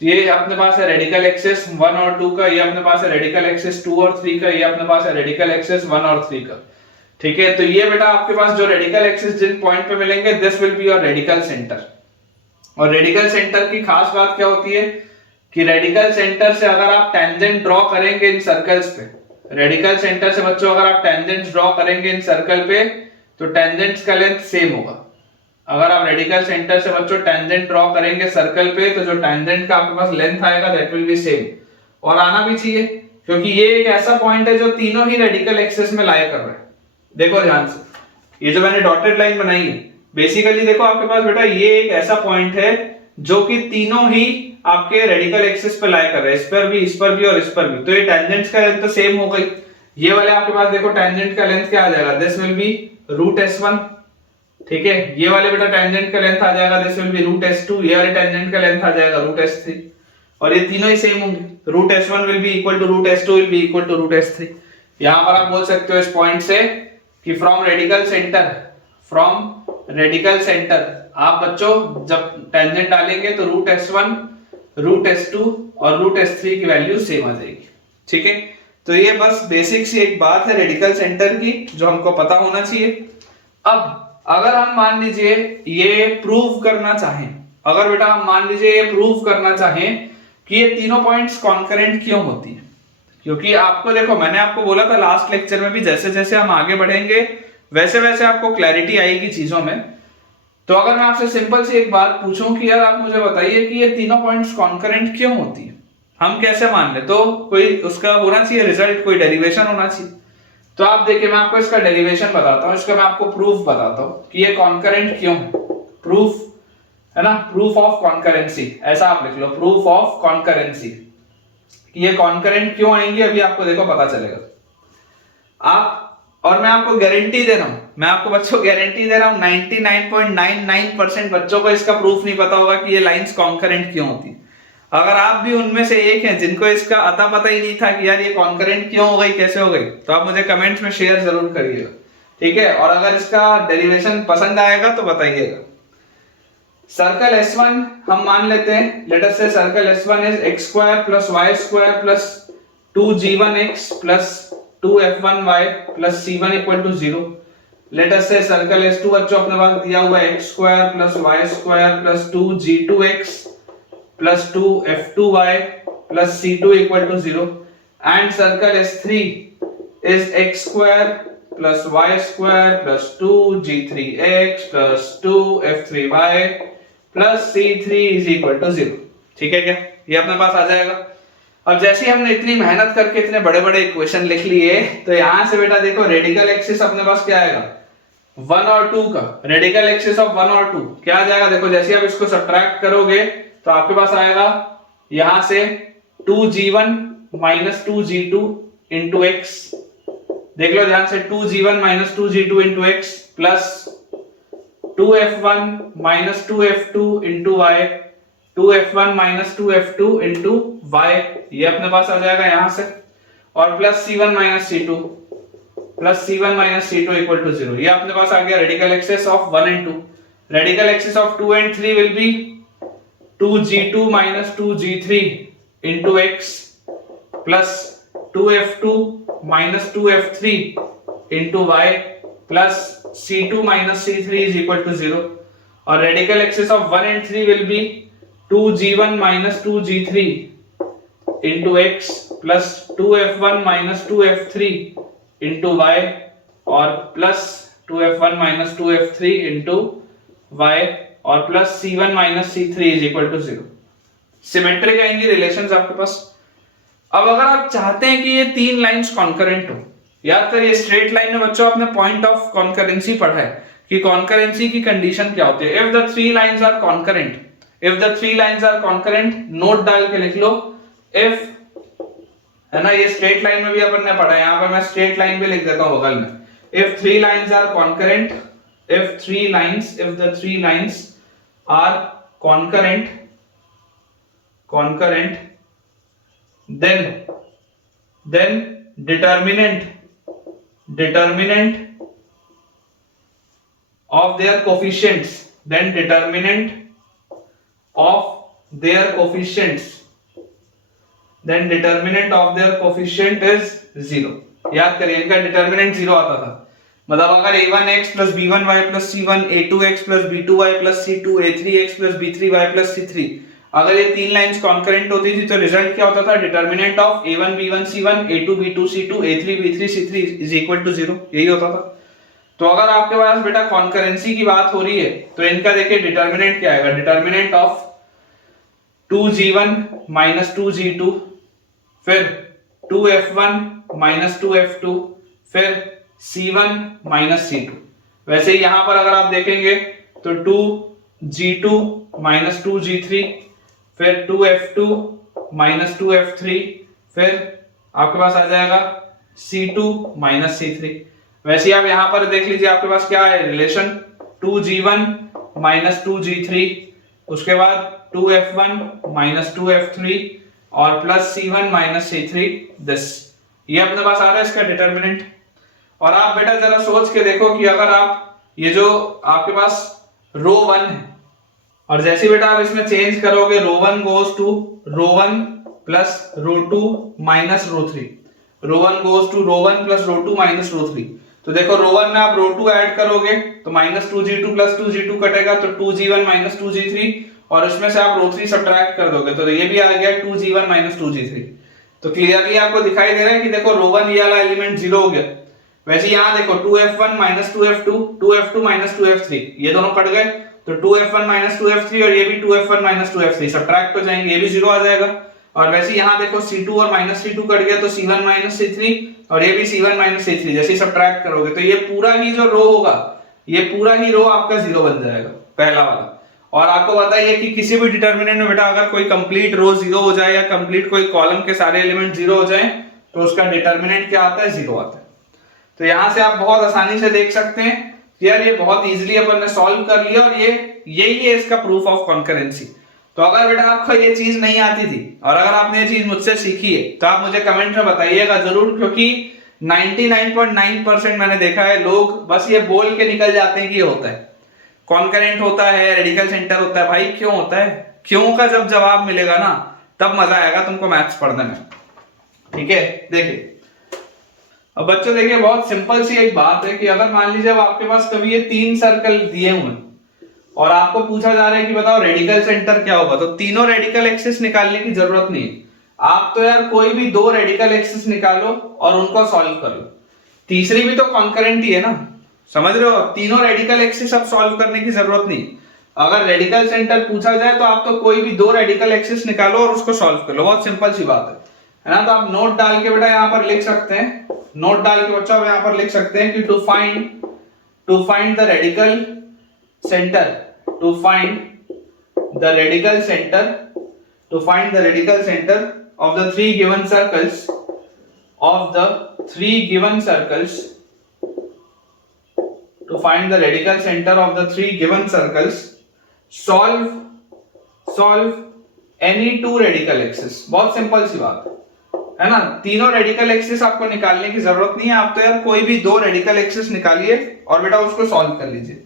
ये अपने पास है रेडिकल एक्सिस 1 और 2 का, ये अपने पास है रेडिकल एक्सिस 2 और 3 का, ये अपने पास है रेडिकल एक्सिस 1 और 3 का। ठीक है, तो ये बेटा आपके पास जो रेडिकल एक्सिस जिन पॉइंट पे मिलेंगे this will be your radical centre. और रेडिकल सेंटर की खास बात क्या होती है कि रेडिकल सेंटर से अगर आप टेंजेंट ड्रॉ करेंगे इन सर्कल्स पे, रेडिकल सेंटर से बच्चों अगर आप टेंजेंट ड्रॉ करेंगे इन सर्कल पे तो टेंजेंट्स का लेंथ सेम होगा। अगर आप रेडिकल सेंटर से बच्चों टेंजेंट ड्रॉ करेंगे सर्कल पे तो जो टेंजेंट का आपके पास लेंथ आएगा दैट विल बी सेम, और आना भी चाहिए क्योंकि ये एक ऐसा पॉइंट है जो तीनों ही रेडिकल एक्सिस में लाई कर रहा है। देखो ध्यान से, ये जो मैंने डॉटेड लाइन बनाई है बेसिकली देखो आपके पास बेटा ये एक ऐसा पॉइंट है जो कि तीनों ही आपके रेडिकल एक्सिस पे लाई कर रहे हैं, इस पर भी, इस पर भी और इस पर भी। तो ये टेंजेंट्स का लेंथ तो सेम हो गई। ये वाले आपके पास देखो टेंजेंट का लेंथ क्या आ जाएगा, this will B root S1। ठीक है, ये वाले बेटा टेंजेंट का लेंथ आ जाएगा, this will B root S2। ये वाले टेंजेंट का लेंथ आ जाएगा रूट S3, और ये तीनों ही सेम होंगे। Root S1 will be equal to root S2 will be equal to root S3। यहां पर आप बोल सकते हो इस पॉइंट से कि फ्रॉम रेडिकल सेंटर आप बच्चों जब टेंजेंट डालेंगे तो रूट S1, रूट S2 और रूट S3 की वैल्यू सेम आ जाएगी। ठीक है, तो ये बस बेसिक सी एक बात है रेडिकल सेंटर की जो हमको पता होना चाहिए। अब अगर हम मान लीजिए ये प्रूव करना चाहें, अगर बेटा हम मान लीजिए ये प्रूव करना चाहें कि ये तीनों पॉइंट्स कॉन्करेंट क्यों होती है, क्योंकि आपको देखो मैंने आपको बोला था लास्ट लेक्चर में भी जैसे जैसे हम आगे बढ़ेंगे वैसे वैसे आपको क्लैरिटी आएगी चीजों में। तो अगर मैं आपसे सिंपल सी एक बात पूछूं कि यार आप मुझे बताइए कि ये तीनों पॉइंट्स कॉन्करेंट क्यों होती है, हम कैसे मान ले, तो कोई उसका होना चाहिए रिजल्ट, कोई डेरिवेशन होना चाहिए। तो आप देखिए, मैं आपको इसका डेरिवेशन बताता हूँ, इसका मैं आपको प्रूफ बताता हूँ कि ये कॉन्करेंट क्यों है। प्रूफ है ना, प्रूफ ऑफ कॉन्करेंसी, ऐसा आप लिख लो, प्रूफ ऑफ कॉन्करेंसी, कि ये कॉन्करेंट क्यों आएंगे अभी आपको देखो पता चलेगा। आप, और मैं आपको गारंटी दे रहा हूं, मैं आपको बच्चों गारंटी दे रहा हूं 99.99% बच्चों को इसका प्रूफ नहीं पता होगा कि ये लाइंस कॉन्करेंट क्यों होती। अगर आप भी उनमें से एक हैं जिनको इसका अता पता ही नहीं था कि यार ये कॉन्करेंट क्यों हो गई, कैसे हो गई, तो आप मुझे कमेंट्स में शेयर जरूर करिएगा, ठीक है। और अगर इसका डेरिवेशन पसंद आएगा तो बताइएगा। सर्कल S1 हम मान लेते हैं, लेट अस से circle S1 is x² + y² + 2g1x + 2f1y + c1 = 0। Late us से सर्कल S2 बच्चों अपने पास दिया हुआ है x² + y² + 2g2x + 2f2y + c2 = 0, and circle S3 is x² + y² + 2g3x + 2f3y + c3 = 0। ठीक है क्या, ये अपने पास आ जाएगा। अब जैसे ही हमने इतनी मेहनत करके इतने बड़े बड़े इक्वेशन लिख लिए, तो यहां से बेटा देखो रेडिकल एक्सिस अपने पास क्या आएगा, 1 और 2 का रेडिकल एक्सिस ऑफ 1 और 2 क्या आ जाएगा, देखो जैसे आप इसको सब्ट्रैक्ट करोगे तो आपके पास आएगा यहां से 2g1 - 2g2 * x, देख लो ध्यान से, 2g1 - 2g2 * x plus 2f1 - 2f2 * y, 2f1 - 2f2 * y, ये अपने पास आ जाएगा यहां से, और plus c1 - c2 plus c1 - c2 = 0। ये अपने पास आ गया radical axis of 1 and 2। Radical axis of 2 and 3 will be 2g2 - 2g3 * x plus 2f2 - 2f3 * y plus c2 - c3 = 0। और radical axis of 1 and 3 will be 2g1 - 2g3 * x plus 2f1 - 2f3 * y और प्लस 2f1 - 2f3 * y और प्लस c1 - c3 = 0। सिमेट्रिक आएंगी रिलेशंस आपके पास। अब अगर आप चाहते हैं कि ये तीन लाइंस कॉन्करेंट हो, याद करिए स्ट्रेट लाइन में बच्चों आपने पॉइंट ऑफ कॉन्करेंसी पढ़ा है कि कॉन्करेंसी की कंडीशन क्या होती है। If the three lines are concurrent, if the three lines are concurrent, note डाल के लिख लो इफ, है ना, ये स्ट्रेट लाइन में भी अपन ने पढ़ा है, यहां पे मैं स्ट्रेट लाइन भी लिख देता हूं बगल में। If three lines are concurrent, if the three lines are concurrent then determinant of their coefficients, then determinant of their coefficient is 0। याद करिए इनका डिटर्मिनेंट 0 आता था, मतलब अगर a1x + b1y + c1, a2x + b2y + c2, a3x + b3y + c3, अगर ये तीन लाइंस कॉन्करेंट होती थी तो रिजल्ट क्या होता था, determinant of a1 b1 c1, a2 b2 c2, a3 b3 c3 = 0, यही होता था। तो अगर आपके पास बेटा कॉन्करेंसी की बात हो रही है तो इनका देखिए डिटर्मिनेंट क्या आएगा, डिटर्मिनेंट ऑफ 2g1 - 2g2, फिर 2f1 - 2f2, फिर c1 - c2। वैसे ही यहां पर अगर आप देखेंगे तो 2g2 - 2g3, फिर 2f2 - 2f3, फिर आपके पास आ जाएगा c2 - c3। वैसे आप यहां पर देख लीजिए आपके पास क्या है रिलेशन, 2g1 - 2g3, उसके बाद 2f1 - 2f3 और प्लस c1 - c3, दिस, ये अपने पास आ रहा है इसका डिटर्मिनेंट। और आप बेटा जरा सोच के देखो कि अगर आप ये जो आपके पास रो 1 है और जैसे बेटा आप इसमें चेंज करोगे, row 1 goes to row 1 plus row 2 minus row 3, row 1 goes to row 1 plus row 2 minus row 3, तो देखो रो 1 में आप रो 2 ऐड करोगे तो -2g2 + 2g2 कटेगा तो 2g1 - 2g3, और इसमें से आप रो 3 सब्ट्रैक्ट कर दोगे तो ये भी आ गया 2g1 - 2g3। तो क्लियरली आपको दिखाई दे रहा है कि देखो रो 1 ये वाला एलिमेंट 0 हो गया। वैसे यहां देखो 2f1 - 2f2, 2f2 - 2f3, ये दोनों कट गए तो 2f1 - 2f3 और ये भी 2f1 - 2f3 सब्ट्रैक्ट हो जाएंगे, ये भी 0 आ जाएगा। और वैसे यहाँ देखो C2 और -C2 कट गया तो C1 -C3 और ये भी C1 -C3, जैसे सब्ट्रैक्ट करोगे तो ये पूरा ही जो रो होगा, ये पूरा ही रो आपका 0 बन जाएगा, पहला वाला। और आपको बताइए कि किसी भी डिटर्मिनेंट में बेटा अगर कोई कंप्लीट रो 0 हो जाए या कंप्लीट कोई कॉलम के सारे एलिमेंट 0 हो जाए तो उसका डिटर्मिनेंट क्या आता है, 0 आता है। तो यहां से आप बहुत आसानी से देख सकते हैं कि यार ये बहुत इजीली अपन ने सॉल्व कर लिया, और यही है इसका प्रूफ ऑफ कॉन्करेंसी। तो अगर बेटा आपको ये चीज नहीं आती थी और अगर आपने ये चीज मुझसे सीखी है तो आप मुझे कमेंट में बताइएगा जरूर, क्योंकि 99.9% मैंने देखा है लोग बस ये बोल के निकल जाते हैं कि ये होता है, कॉन्करेंट होता है, रेडिकल सेंटर होता है। भाई क्यों होता है, क्यों का जब जवाब मिलेगा ना तब मजा आएगा तुमको मैथ्स पढ़ने में। ठीक है, देखिए अब बच्चों देखिए बहुत सिंपल सी एक बात है कि अगर मान लीजिए अब आपके पास कभी ये 3 सर्कल दिए हुए हैं और आपको पूछा जा रहा है कि बताओ रेडिकल सेंटर क्या होगा, तो तीनों रेडिकल एक्सिस निकालने की जरूरत नहीं, आप तो यार कोई भी 2 रेडिकल एक्सिस निकालो और उनको सॉल्व कर लो, तीसरी भी तो कॉन्करेंट ही है ना, समझ रहे हो। तीनों रेडिकल एक्सिस अब सॉल्व करने की जरूरत नहीं, अगर रेडिकल सेंटर पूछा जाए तो आप तो कोई भी 2 रेडिकल एक्सिस निकालो और उसको सॉल्व कर लो, बहुत सिंपल सी बात है ना। तो आप नोट डाल के बेटा यहाँ पर लिख सकते हैं, नोट डाल के बच्चों यहाँ पर लिख सकते हैं कि to find the radical centre, to find the radical centre of the 3 given circles, to find the radical center of the 3 given circles, solve any 2 radical axis। बहुत सिंपल सी बात है ना, तीनों रेडिकल एक्सिस आपको निकालने की जरूरत नहीं है, आप तो यार कोई भी 2 रेडिकल एक्सिस निकालिए और बेटा उसको सॉल्व कर लीजिए।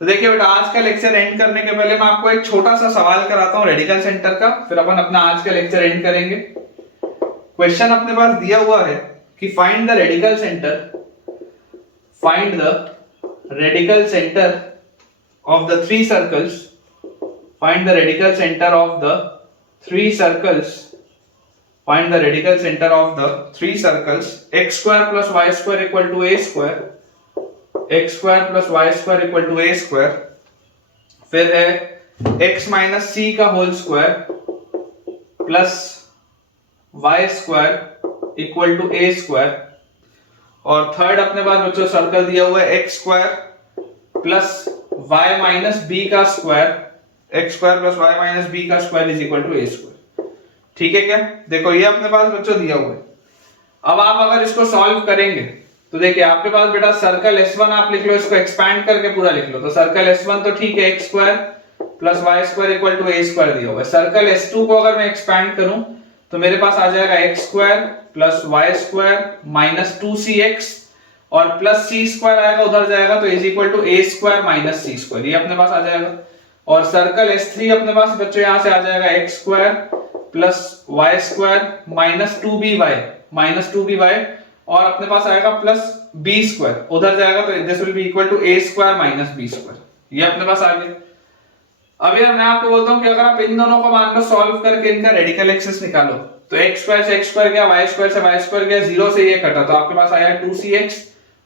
तो देखिए बेटा आज का लेक्चर एंड करने के पहले मैं आपको एक छोटा सा सवाल कराता हूं रेडिकल सेंटर का, फिर अपन अपना आज का लेक्चर एंड करेंगे। क्वेश्चन अपने पास दिया हुआ है कि find the radical centre of the 3 circles, find the radical center of the 3 circles, x square plus y square equal to a square, फिर है x माइनस सी का whole square plus y square equal to a square, और थर्ड अपने पास बच्चों सर्कल दिया हुआ है x square plus y minus B का square, x square plus y minus B का square is equal to a square. ठीक है क्या, देखो ये अपने पास बच्चों दिया हुआ है। अब आप अगर इसको सॉल्व करेंगे तो देखिए आपके पास बेटा सर्कल S1 आप लिख लो, इसको एक्सपैंड करके पूरा लिख लो, तो सर्कल S1 तो ठीक है, x square plus y square equal to a square दिया हुआ है। सर्कल S2 को अगर मैं एक्सपैंड करूं तो मेरे पास आ जाएगा x square plus y square minus 2cx और प्लस c स्क्वायर आएगा उधर जाएगा तो is equal to a square minus c square, ये अपने पास आ जाएगा। और सर्कल S3 अपने पास बच्चों यहां से आ जाएगा x square plus y square minus 2by और अपने पास आएगा प्लस b स्क्वायर उधर जाएगा तो this will be equal to a square minus b square, ये अपने पास आ गया। अब यार मैं आपको बोलता हूं कि अगर आप इन दोनों को मान लो सॉल्व करके इनका रेडिकल एक्सिस निकालो तो x स्क्वायर से x स्क्वायर गया, y स्क्वायर से y स्क्वायर गया, 0 से ये कटा तो आपके पास आया 2cx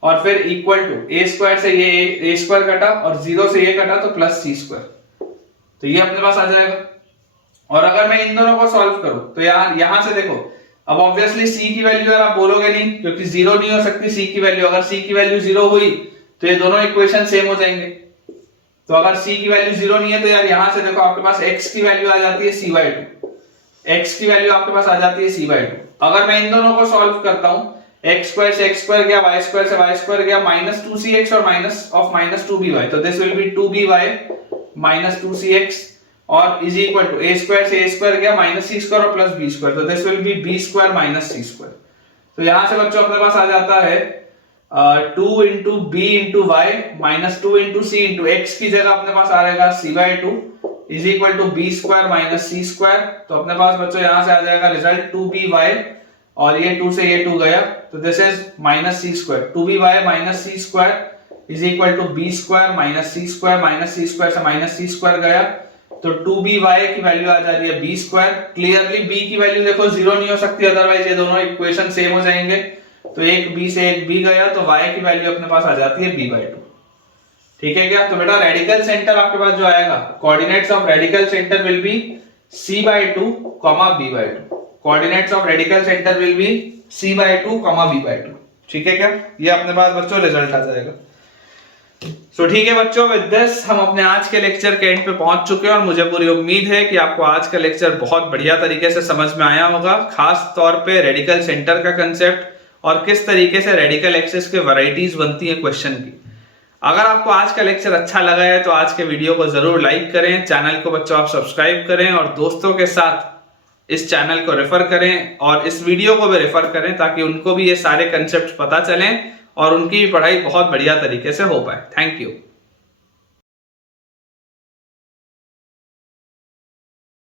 और फिर इक्वल टू a स्क्वायर से ये a स्क्वायर कटा और 0 से ये कटा तो प्लस c स्क्वायर, तो ये अपने पास आ जाएगा। और अगर मैं इन दोनों को सॉल्व करूं तो यहां से देखो अब ऑब्वियसली c की वैल्यू यार आप बोलोगे नहीं क्योंकि 0 नहीं हो सकती c की वैल्यू, अगर c की वैल्यू 0 हुई तो ये दोनों इक्वेशन सेम हो जाएंगे। तो अगर c की वैल्यू 0 नहीं है तो यार यहां से देखो आपके पास x की वैल्यू आ जाती है c/2, x की वैल्यू आपके पास आ जाती है c/2। अगर मैं इन दोनों को सॉल्व करता हूं x स्क्वायर से x स्क्वायर गया, y स्क्वायर से y स्क्वायर गया, माइनस 2cx और माइनस 2by, तो this will B 2by minus 2cx और is equal to a square से a स्क्वायर गया माइनस c स्क्वायर और प्लस b स्क्वायर, तो this will be b square minus c square. तो यहां से बच्चों अपने पास आ जाता है 2 into b into y minus 2 into c into x की जगह अपने पास आ रहेगा c/2 is equal to b square minus c square. तो अपने पास बच्चों यहां से आ जाएगा रिजल्ट 2by और ये 2 से ये 2 गया तो this is minus c square, 2by minus c square is equal to b square minus c square, minus c square से माइनस c स्क्वायर गया तो 2by की वैल्यू आ जा रही है b स्क्वायर। क्लियरली b की वैल्यू देखो 0 नहीं हो सकती, अदरवाइज ये दोनों इक्वेशन सेम हो जाएंगे, तो एक b से एक b गया तो y की वैल्यू अपने पास आ जाती है b/2। ठीक है क्या, तो बेटा रेडिकल सेंटर आपके पास जो आएगा, coordinates of radical centre will be c/2, b/2. Coordinates of radical centre will be c/2, b/2. ठीक है क्या? ये अपने पास बच्चों रिजल्ट आ जाएगा। सो ठीक है बच्चों, विद दिस हम अपने आज के लेक्चर के एंड पे पहुंच चुके हैं और मुझे पूरी उम्मीद है कि आपको आज का लेक्चर बहुत बढ़िया तरीके से समझ में आया होगा, खास तौर पे रेडिकल सेंटर का कंसेप्ट और किस तरीके से रेडिकल एक्सिस के वैरायटीज बनती है क्वेश्चन की। अगर आपको आज का लेक्चर अच्छा लगा है तो आज के वीडियो को जरूर लाइक करें, चैनल को बच्चों आप सब्सक्राइब करें और दोस्तों के साथ इस चैनल को रेफर करें और इस वीडियो को भी रेफर करें ताकि उनको भी ये सारे कंसेप्ट पता चलें और उनकी भी पढ़ाई बहुत बढ़िया तरीके से हो पाए। Thank you.